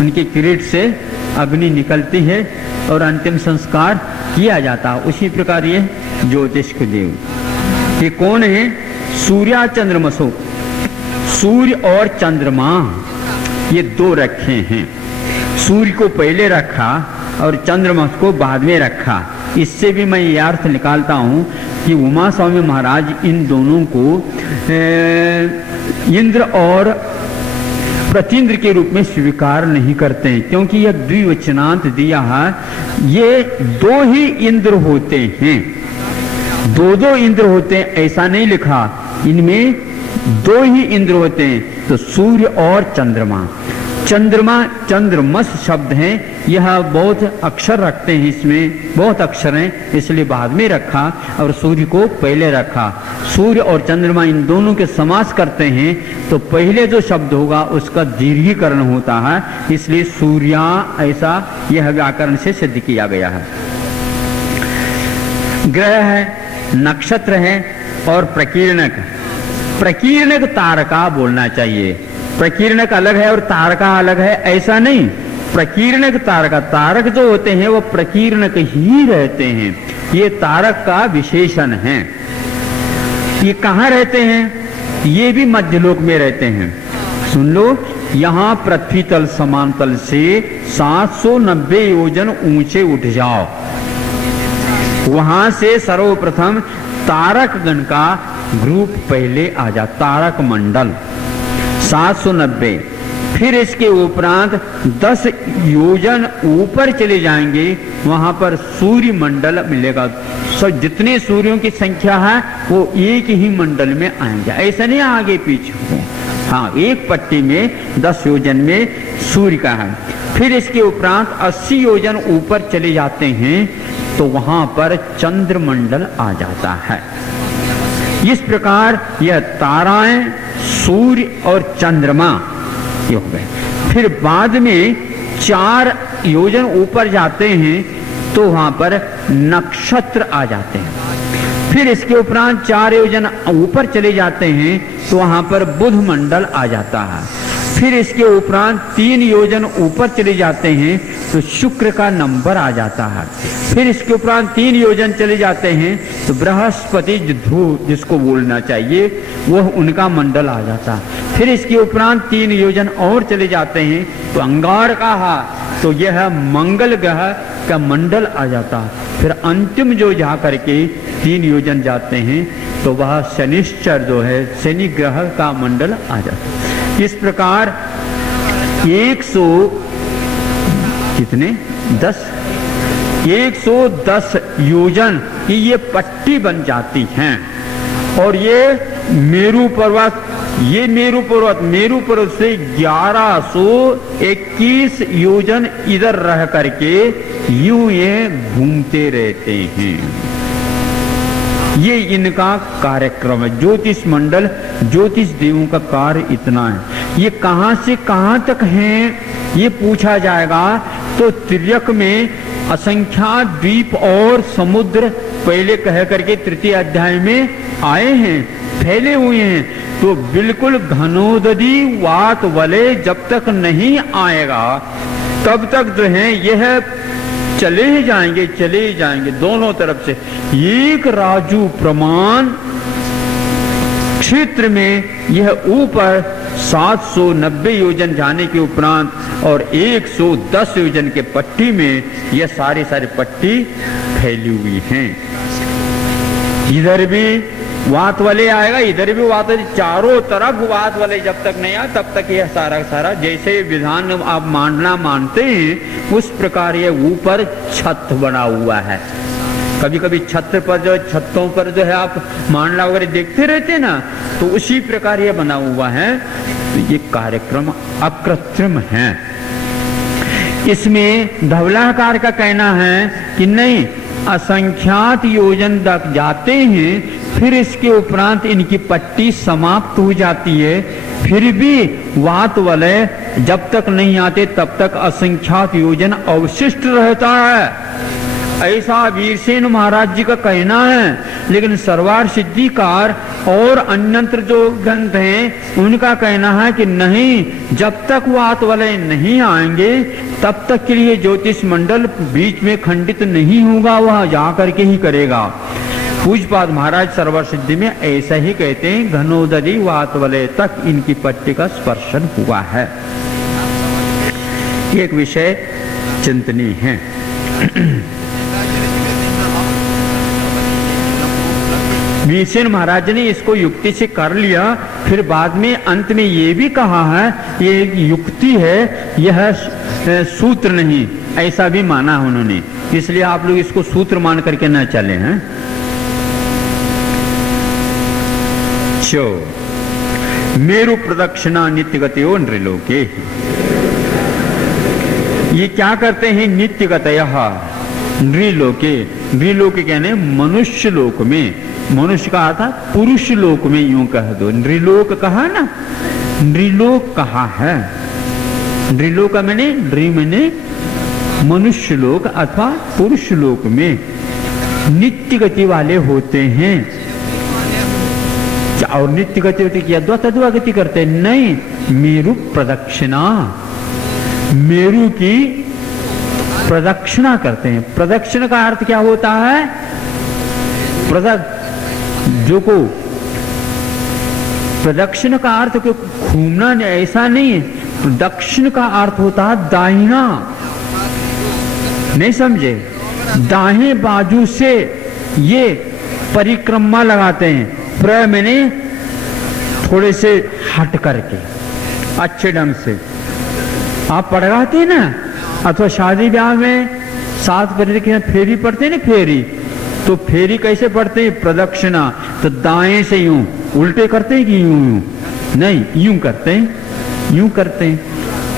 उनके किरीट से अग्नि निकलती है और अंतिम संस्कार किया जाता है, उसी प्रकार ये ज्योतिष के देव। ये कौन है? सूर्य चंद्रमसो, सूर्य और चंद्रमा ये दो रखे हैं। सूर्य को पहले रखा और चंद्रमा को बाद में रखा। इससे भी मैं ये अर्थ निकालता हूं कि उमा स्वामी महाराज इन दोनों को इंद्र और प्रतीन्द्र के रूप में स्वीकार नहीं करते हैं, क्योंकि यह द्विवचनांत दिया है। ये दो ही इंद्र होते हैं, दो दो इंद्र होते हैं ऐसा नहीं लिखा, इनमें दो ही इंद्र होते हैं। तो सूर्य और चंद्रमा, चंद्रमा चंद्रमस शब्द है, यह बहुत अक्षर रखते हैं, इसमें बहुत अक्षर हैं, इसलिए बाद में रखा और सूर्य को पहले रखा। सूर्य और चंद्रमा इन दोनों के समास करते हैं तो पहले जो शब्द होगा उसका दीर्घीकरण होता है, इसलिए सूर्या ऐसा यह व्याकरण से सिद्ध किया गया है। ग्रह है, नक्षत्र है और प्रकीर्णक। प्रकीर्णक तारका बोलना चाहिए, प्रकीर्णक अलग है और तारका अलग है ऐसा नहीं। प्रकीर्णक तारका, तारक जो होते हैं वो प्रकीर्णक ही रहते हैं, ये तारक का विशेषण है। ये कहाँ रहते हैं? ये भी मध्यलोक में रहते हैं। सुन लो, यहाँ पृथ्वी तल समान तल से 790 योजन ऊंचे उठ जाओ, वहां से सर्वप्रथम तारक गण का ग्रुप पहले आ जा, तारक मंडल 790। फिर इसके उपरांत 10 योजन ऊपर चले जाएंगे, वहां पर सूर्य मंडल मिलेगा। सब जितने सूर्यों की संख्या है वो एक ही मंडल में आएंगे, ऐसा नहीं आगे पीछे हो। हाँ, एक पट्टी में 10 योजन में सूर्य का है। फिर इसके उपरांत 80 योजन ऊपर चले जाते हैं तो वहां पर चंद्र मंडल आ जाता है। इस प्रकार यह ताराएं, सूर्य और चंद्रमा ये हो गए। फिर बाद में 4 योजन ऊपर जाते हैं तो वहां पर नक्षत्र आ जाते हैं। फिर इसके उपरांत 4 योजन ऊपर चले जाते हैं तो वहां पर बुध मंडल आ जाता है। फिर इसके उपरांत 3 योजन ऊपर चले जाते हैं तो शुक्र का नंबर आ जाता है। फिर इसके उपरांत 3 योजन चले जाते हैं तो बृहस्पति ध्रुव जिसको बोलना चाहिए वह उनका मंडल आ जाता है। फिर इसके उपरांत 3 योजन और चले जाते हैं तो अंगारका, तो यह मंगल ग्रह का मंडल आ जाता है। फिर अंतिम जो जा करके 3 योजन जाते हैं तो वह शनिश्चर जो है शनि ग्रह का मंडल आ जाता है। इस प्रकार 110 योजन की ये पट्टी बन जाती हैं। और ये मेरू पर्वत से 1121 योजन इधर रह करके यूं ये घूमते रहते हैं। ये इनका कार्यक्रम है। ज्योतिष मंडल, ज्योतिष देवों का कार्य इतना है। ये कहां से कहां तक हैं ये पूछा जाएगा तो तिर्यक में असंख्या द्वीप और समुद्र पहले कह करके तृतीय अध्याय में आए हैं, फैले हुए हैं। तो बिल्कुल घनोदधी वात वलय जब तक नहीं आएगा तब तक जो है यह चले ही जाएंगे दोनों तरफ से। एक राजू प्रमाण क्षेत्र में यह ऊपर 790 योजन जाने के उपरांत और 110 योजन के पट्टी में यह सारी पट्टी फैली हुई हैं। इधर भी वात वाले आएगा, इधर भी वात, चारों तरफ वात वाले जब तक नहीं आए तब तक यह सारा जैसे विधान आप मानते हैं उस प्रकार यह ऊपर छत बना हुआ है। कभी कभी छत पर जो छतों पर जो है आप मांडला वगैरह देखते रहते हैं ना, तो उसी प्रकार यह बना हुआ है। तो ये कार्यक्रम अकृत्रिम है, इसमें धवलाकार का कहना है कि नहीं, असंख्यात योजन तक जाते हैं, फिर इसके उपरांत इनकी पट्टी समाप्त हो जाती है, फिर भी वात वलय जब तक नहीं आते तब तक असंख्यात योजन अवशिष्ट रहता है, ऐसा वीरसेन महाराज जी का कहना है। लेकिन सरवार सिद्धिकार और अन्यंत्र जो ग्रंथ हैं उनका कहना है कि नहीं, जब तक वात वलय नहीं आएंगे तब तक के लिए ज्योतिष मंडल बीच में खंडित नहीं होगा, वह जाकर के ही करेगा। पूज्यपाद महाराज सरवर सिद्धि में ऐसा ही कहते हैं, घनोदरी वात वलय तक इनकी पट्टी का स्पर्शन हुआ है। एक विषय चिंतनीय है। वीरसेन महाराज ने इसको युक्ति से कर लिया, फिर बाद में अंत में ये भी कहा है ये युक्ति है, यह सूत्र नहीं, ऐसा भी माना है उन्होंने। इसलिए आप लोग इसको सूत्र मान करके न चले हैं। मेरु प्रदक्षिणा नित्य गतयो नृलोके, ये क्या करते हैं? नित्य गतयः नृलोके, नृलोके कहने मनुष्य लोक में, मनुष्य का था पुरुष लोक में, यूं कह दो। नृलोक कहा ना, नृलोक कहा है, नृलोक मैंने नृ मैंने मनुष्य लोक अथवा पुरुष लोक में नित्य गति वाले होते हैं। और नित्य गति होती किया द्वतद्वा गति करते नहीं, मेरु प्रदक्षिणा, मेरु की प्रदक्षिणा करते हैं। प्रदक्षिण का अर्थ क्या होता है? जो को प्रदक्षिण का अर्थ को घूमना ऐसा नहीं है, प्रदक्षिण का अर्थ होता है दाहिना, नहीं समझे? दाहिने बाजू से ये परिक्रमा लगाते हैं, प्र मैंने थोड़े से हट करके अच्छे ढंग से। आप पढ़ाते हैं ना, अथवा शादी ब्याह में 7 बजे फेरी पढ़ते हैं ना, फेरी, तो फेरी कैसे पढ़ते हैं? प्रदक्षिणा, तो दाएं से यूं उल्टे करते हैं कि यूं यूं? नहीं, यूं करते हैं, यूं करते हैं।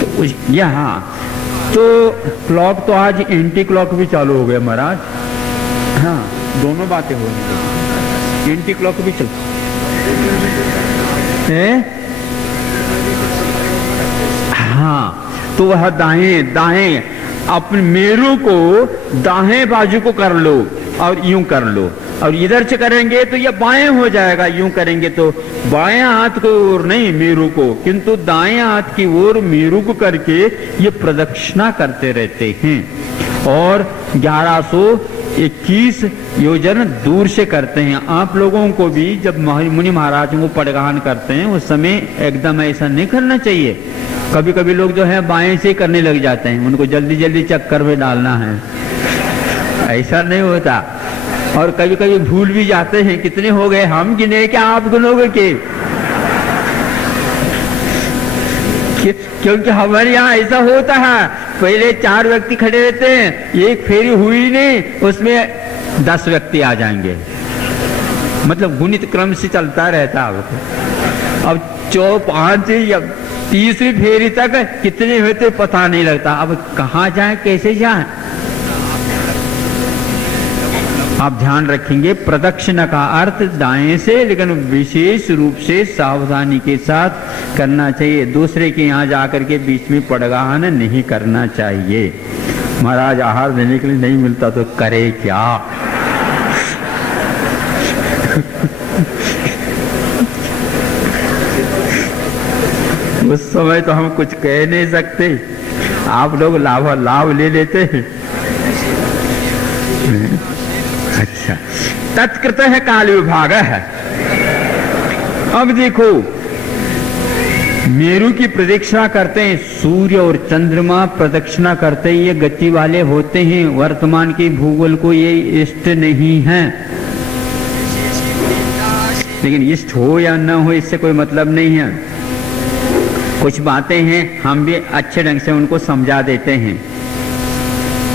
तो यहाँ तो क्लॉक तो आज एंटी क्लॉक भी चालू हो गया महाराज। हाँ, दोनों बातें हो रही, एंटी क्लॉक भी चल हाँ, तो वह दाएं दाएं अपने मेरु को दाएं बाजू को कर लो और यूं कर लो, और इधर से करेंगे तो यह बाएं हो जाएगा, यूं करेंगे तो बाएं हाथ को ओर नहीं मेरु को, किंतु दाएं हाथ की ओर मेरु को करके ये प्रदक्षिणा करते रहते हैं। और 1121 योजन दूर से करते हैं। आप लोगों को भी जब मुनि महाराजों को पड़गान करते हैं उस समय एकदम ऐसा नहीं करना चाहिए। कभी कभी लोग जो है बाएं से करने लग जाते हैं, उनको जल्दी जल्दी चक्कर में डालना है, ऐसा नहीं होता। और कभी कभी भूल भी जाते हैं, कितने हो गए हम गिने क्या आप गिनोगे के? क्योंकि हमारे यहाँ ऐसा होता है, पहले 4 व्यक्ति खड़े रहते हैं, एक फेरी हुई नहीं, उसमें 10 व्यक्ति आ जाएंगे, मतलब गुणित क्रम से चलता रहता है। अब 5 या तीसरी फेरी तक कितने होते पता नहीं लगता, अब कहाँ जाए कैसे जाए। आप ध्यान रखेंगे, प्रदक्षिणा का अर्थ दाएं से, लेकिन विशेष रूप से सावधानी के साथ करना चाहिए। दूसरे के यहाँ जाकर के बीच में पड़गान नहीं करना चाहिए। महाराज आहार देने के लिए नहीं मिलता तो करे क्या? उस समय तो हम कुछ कह नहीं सकते, आप लोग लाभ ले लेते हैं। अच्छा, तत्कृत है काल विभाग है। अब देखो, मेरु की प्रदक्षिणा करते हैं, सूर्य और चंद्रमा प्रदक्षिणा करते हैं, ये गति वाले होते हैं। वर्तमान के भूगोल को ये इष्ट नहीं है, लेकिन इष्ट हो या न हो इससे कोई मतलब नहीं है। कुछ बातें हैं हम भी अच्छे ढंग से उनको समझा देते हैं।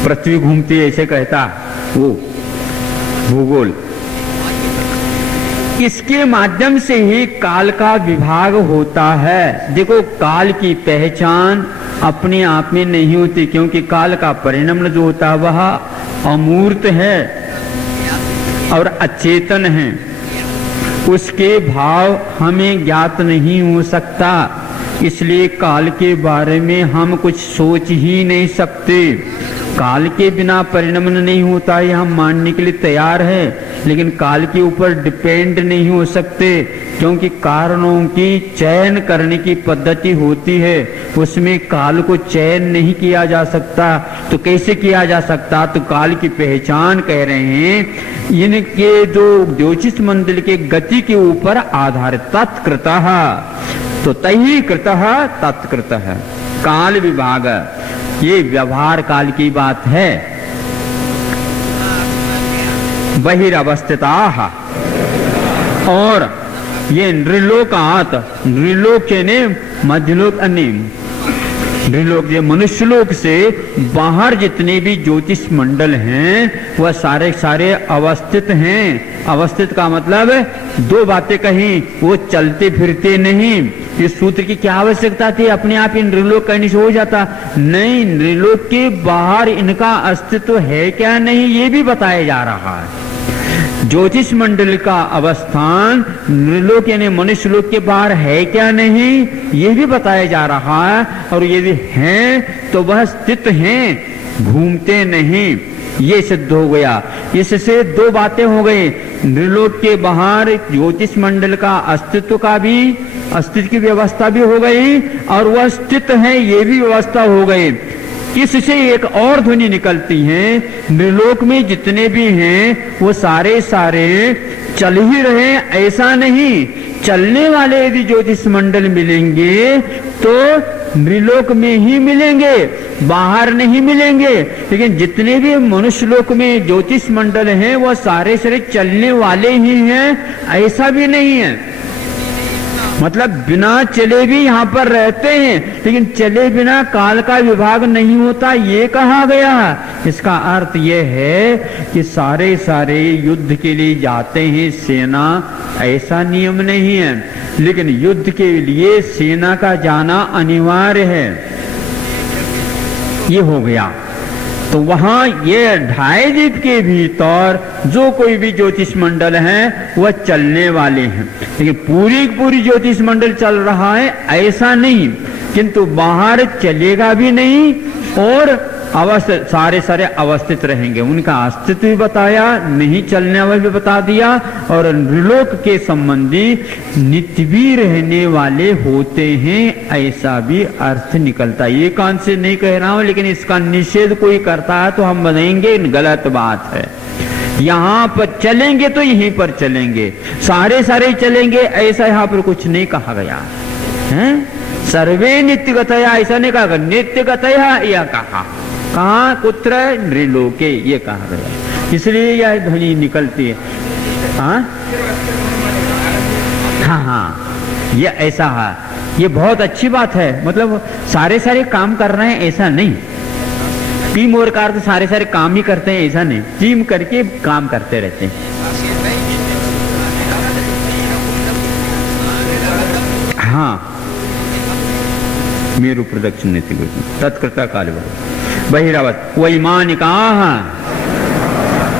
पृथ्वी घूमती है ऐसे कहता वो भूगोल, इसके माध्यम से ही काल का विभाग होता है। देखो, काल की पहचान अपने आप में नहीं होते, क्योंकि काल का परिणाम जो होता है वह अमूर्त है और अचेतन है। उसके भाव हमें ज्ञात नहीं हो सकता, इसलिए काल के बारे में हम कुछ सोच ही नहीं सकते। काल के बिना परिणाम नहीं होता है हम मानने के लिए तैयार है, लेकिन काल के ऊपर डिपेंड नहीं हो सकते, क्योंकि कारणों की चयन करने की पद्धति होती है, उसमें काल को चयन नहीं किया जा सकता। तो कैसे किया जा सकता? तो काल की पहचान कह रहे हैं इनके जो ज्योतिष मंडल के गति के ऊपर आधारित तत्कृतः, तो तही कृतः तत्कृतः काल विभाग, ये व्यवहार काल की बात है। बहिरवस्थिताः, और ये नृलोकात, नृलोक ने मध्यलोक नृलोक, ये मनुष्यलोक से बाहर जितने भी ज्योतिष मंडल हैं वह सारे सारे अवस्थित हैं। अवस्थित का मतलब दो बातें कहीं, वो चलते फिरते नहीं। इस सूत्र की क्या आवश्यकता थी? अपने आप इन नृलोक कहने से हो जाता नहीं, नृलोक के बाहर इनका अस्तित्व है क्या नहीं ये भी बताया जा रहा है। ज्योतिष मंडल का अवस्थान नृलोक यानी मनुष्य लोक के बाहर है क्या नहीं ये भी बताया जा रहा है, और यदि हैं तो वह स्थित हैं, घूमते नहीं, ये सिद्ध हो गया। इससे दो बातें हो गई, नृलोक के बाहर ज्योतिष मंडल का अस्तित्व का भी, अस्तित्व की व्यवस्था भी हो गई, और वह स्थित है ये भी व्यवस्था हो गई। इससे एक और ध्वनि निकलती है, नृलोक में जितने भी हैं वो सारे सारे चल ही रहे ऐसा नहीं, चलने वाले यदि ज्योतिष मंडल मिलेंगे तो नृलोक में ही मिलेंगे, बाहर नहीं मिलेंगे। लेकिन जितने भी मनुष्य लोक में ज्योतिष मंडल हैं वो सारे सारे चलने वाले ही हैं ऐसा भी नहीं है। मतलब बिना चले भी यहाँ पर रहते हैं, लेकिन चले बिना काल का विभाग नहीं होता ये कहा गया। इसका अर्थ ये है कि सारे सारे युद्ध के लिए जाते हैं सेना, ऐसा नियम नहीं है, लेकिन युद्ध के लिए सेना का जाना अनिवार्य है, ये हो गया। तो वहां ये ढाई द्वीप के भीतर जो कोई भी ज्योतिष मंडल है वह चलने वाले हैं, लेकिन पूरी ज्योतिष मंडल चल रहा है ऐसा नहीं, किंतु बाहर चलेगा भी नहीं और सारे सारे अवस्थित रहेंगे। उनका अस्तित्व भी बताया, नहीं चलने वाले भी बता दिया, और नृलोक के संबंधी नित्य भी रहने वाले होते हैं ऐसा भी अर्थ निकलता है। ये कान से नहीं कह रहा हूं, लेकिन इसका निषेध कोई करता है तो हम बताएंगे गलत बात है। यहाँ पर चलेंगे तो यहीं पर चलेंगे, सारे सारे चलेंगे ऐसा यहाँ पर कुछ नहीं कहा गया है। सर्वे नित्यगतया ऐसा नहीं कहा, नित्यगतया यह कहा कुत्र नृलोके ये कहा गया, इसलिए यह ध्वनि निकलती है। हाँ, ये ऐसा है, ये बहुत अच्छी बात है। मतलब सारे सारे काम कर रहे हैं ऐसा नहीं, टीम वर्क तो सारे सारे काम ही करते हैं ऐसा नहीं, टीम करके काम करते रहते हैं। हाँ, मेरु प्रदक्षिण नीति तत्कृता काल बहिरावत वैमानिका,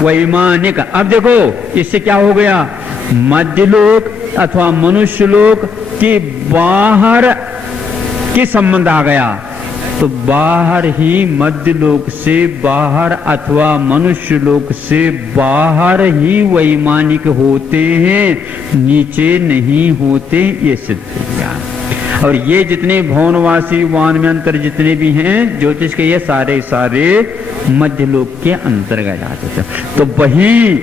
वैमानिक। अब देखो इससे क्या हो गया, मध्यलोक अथवा मनुष्य लोक के बाहर के संबंध आ गया, तो बाहर ही मध्यलोक से बाहर अथवा मनुष्य लोक से बाहर ही वैमानिक होते हैं, नीचे नहीं होते, ये सिद्ध हो गया। और ये जितने भवनवासी वान में अंतर जितने भी हैं ज्योतिष के, ये सारे सारे मध्यलोक के अंतर्गत आते थे। तो वही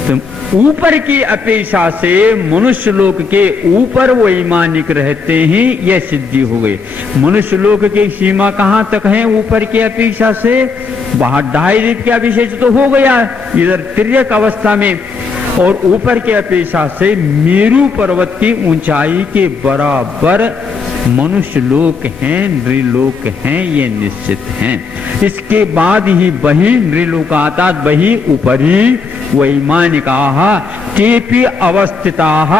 तो ऊपर की अपेक्षा से मनुष्य लोक के ऊपर वैमानिक रहते हैं, यह सिद्धि हो गई। मनुष्य लोक की सीमा कहाँ तक है ऊपर की अपेक्षा से? बाहर ढाई द्वीप का विशेष तो हो गया इधर तिर्यक अवस्था में, और ऊपर के अपेक्षा से मेरु पर्वत की ऊंचाई के बराबर मनुष्य लोक हैं, नृलोक हैं, ये निश्चित हैं। इसके बाद ही बही नृलोकातात बही ऊपर ही वैमानिकाः तेपि अवस्थिताः,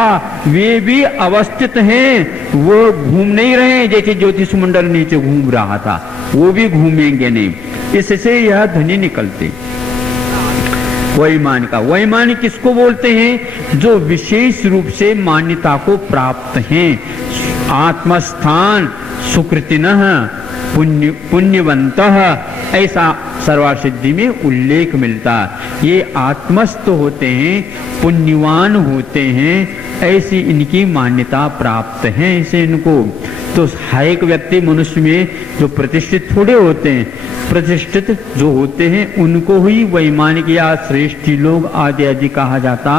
वे भी अवस्थित हैं, वो घूम नहीं रहे जैसे ज्योतिष मंडल नीचे घूम रहा था, वो भी घूमेंगे नहीं, इससे यह ध्वनि निकलते। वैमानिका, वैमानिक किसको बोलते हैं? जो विशेष रूप से मान्यता को प्राप्त हैं, आत्मस्थान सुकृतिनः पुण्यवंतः, ऐसा सर्वसिद्धि में उल्लेख मिलता। ये आत्मस्थ होते हैं, पुण्यवान होते हैं, ऐसी इनकी मान्यता प्राप्त है इसे इनको। तो हर एक व्यक्ति मनुष्य में जो प्रतिष्ठित थोड़े होते हैं, प्रतिष्ठित जो होते हैं उनको ही वैमानिक या श्रेष्ठी लोग आदि आदि कहा जाता।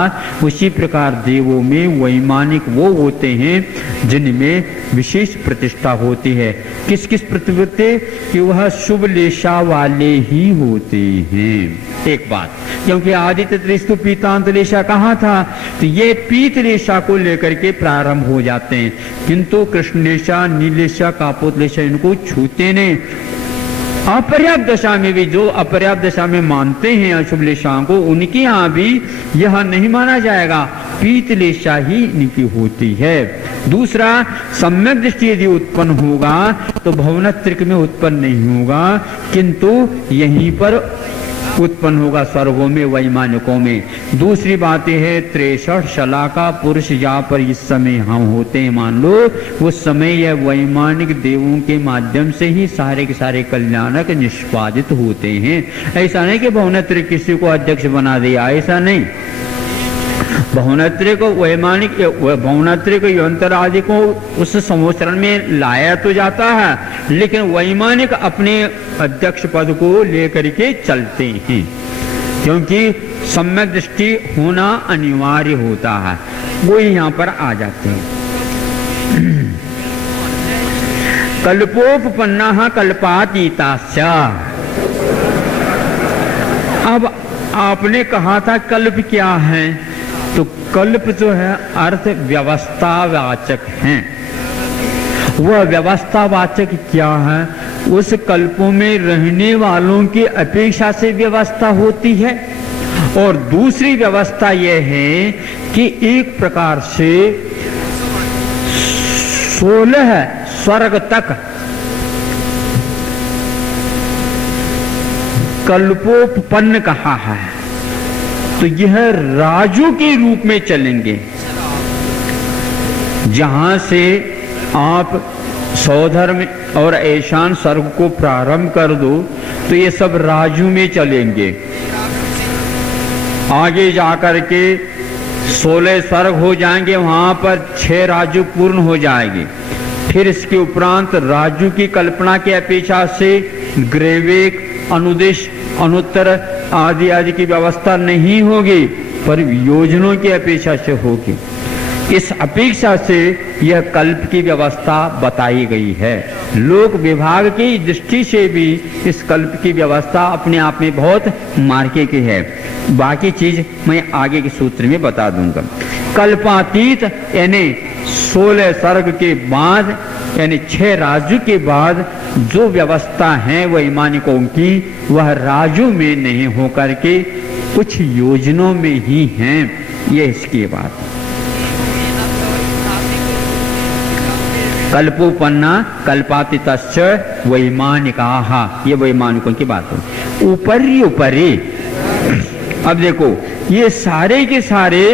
उसी प्रकार देवों में वैमानिक वो होते हैं जिनमें विशेष प्रतिष्ठा होती है। किस किस प्रतिष्ठा? कि वह शुभ लेशा वाले ही होते हैं। एक बात, क्योंकि आदित्य त्रिस्तु पीतांत लेशा कहा था, तो ये पीत लेशा को लेकर के प्रारंभ हो जाते हैं, किंतु कृष्ण लेशा, नीलेशा, कापोत लेशा इनको छूते नहीं। अपर्याप्त दशा में भी जो अपर्याप्त दशा में मानते हैं अशुभ लेशाओं को, उनके यहाँ भी यह नहीं माना जाएगा, पीत लेशा ही इनकी होती है। दूसरा, सम्यक दृष्टि यदि उत्पन्न होगा तो भवनत्रिक में उत्पन्न नहीं होगा, किंतु यहीं पर उत्पन्न होगा स्वर्गों में, वैमानिकों में। दूसरी बात यह है, 63 शलाका पुरुष जहाँ पर इस समय हम होते हैं, मान लो उस समय यह वैमानिक देवों के माध्यम से ही सारे के सारे कल्याणक निष्पादित होते हैं। ऐसा नहीं कि भवनत्रिक किसी को अध्यक्ष बना दिया, ऐसा नहीं। भवनत्रिक को वैमानिक, भवनत्रिक यंत्र आदि को उस संवत्सरण में लाया तो जाता है, लेकिन वैमानिक अपने अध्यक्ष पद को लेकर के चलते हैं, क्योंकि सम्यक दृष्टि होना अनिवार्य होता है, वो यहाँ पर आ जाते हैं। कल्पोपपन्ना कल्पातीताश्च। अब आपने कहा था कल्प क्या है, तो कल्प जो है अर्थ व्यवस्थावाचक है। वह व्यवस्थावाचक क्या है? उस कल्पों में रहने वालों की अपेक्षा से व्यवस्था होती है। और दूसरी व्यवस्था यह है कि एक प्रकार से 16 स्वर्ग तक कल्पोपपन्न कहा है, तो यह राजू के रूप में चलेंगे। जहां से आप सौधर्म और ऐशान स्वर्ग को प्रारंभ कर दो तो ये सब राजू में चलेंगे। आगे जाकर के 16 स्वर्ग हो जाएंगे, वहां पर 6 राजू पूर्ण हो जाएंगे। फिर इसके उपरांत राजू की कल्पना की अपेक्षा से ग्रेवेक, अनुदेश, अनुत्तर आदि आदि की व्यवस्था नहीं होगी, पर योजनों की अपेक्षा से होगी। इस अपेक्षा से यह कल्प की व्यवस्था बताई गई है। लोक विभाग की दृष्टि से भी इस कल्प की व्यवस्था अपने आप में बहुत मार्के की है। बाकी चीज मैं आगे के सूत्र में बता दूंगा। कल्पातीत यानी 16 सर्ग के बाद, यानी 6 राजू के बाद जो व्यवस्था है वैमानिकों की, वह राजू में नहीं होकर के कुछ योजनों में ही है। ये इसकी बात। कल्पोपन्ना कल्पातीतश्च वैमानिकाः, ये वैमानिकों की बात है। ऊपरी ऊपरी, अब देखो ये सारे के सारे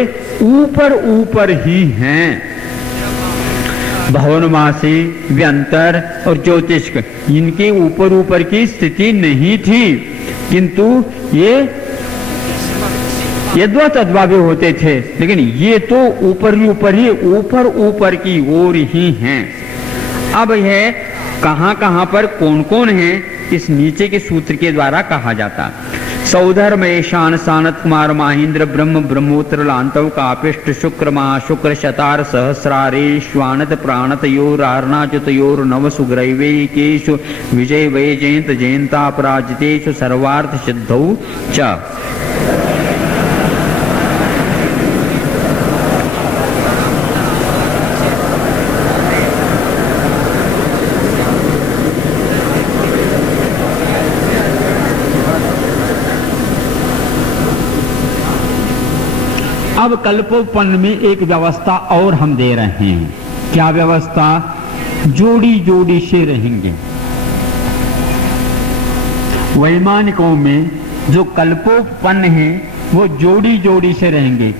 ऊपर ऊपर ही हैं। भवनवासी, व्यंतर और ज्योतिष, इनके ऊपर ऊपर की स्थिति नहीं थी, किंतु ये यद्वा तद्वा भी होते थे, लेकिन ये तो ऊपर ही ऊपर की ओर ही हैं। अब यह कहां पर कौन कौन है, इस नीचे के सूत्र के द्वारा कहा जाता। सौधर्म ईशान सानत कुमार माहिंद्र ब्रह्म ब्रह्मोत्र लांतव कापिष्ट शुक्र महाशुक्र शतार सहस्रारे श्वानत प्राणत योर आर्नाजुत योर नव सुग्रैवे केशु विजय वै जयंत जयंता पराजितेषु सर्वार्थ सिद्धौ च। अब कल्पोपन में एक व्यवस्था और हम दे रहे हैं। क्या व्यवस्था? जोड़ी जोड़ी से रहेंगे। वैमानिकों में जो कल्पोपन है वो जोड़ी जोड़ी से रहेंगे।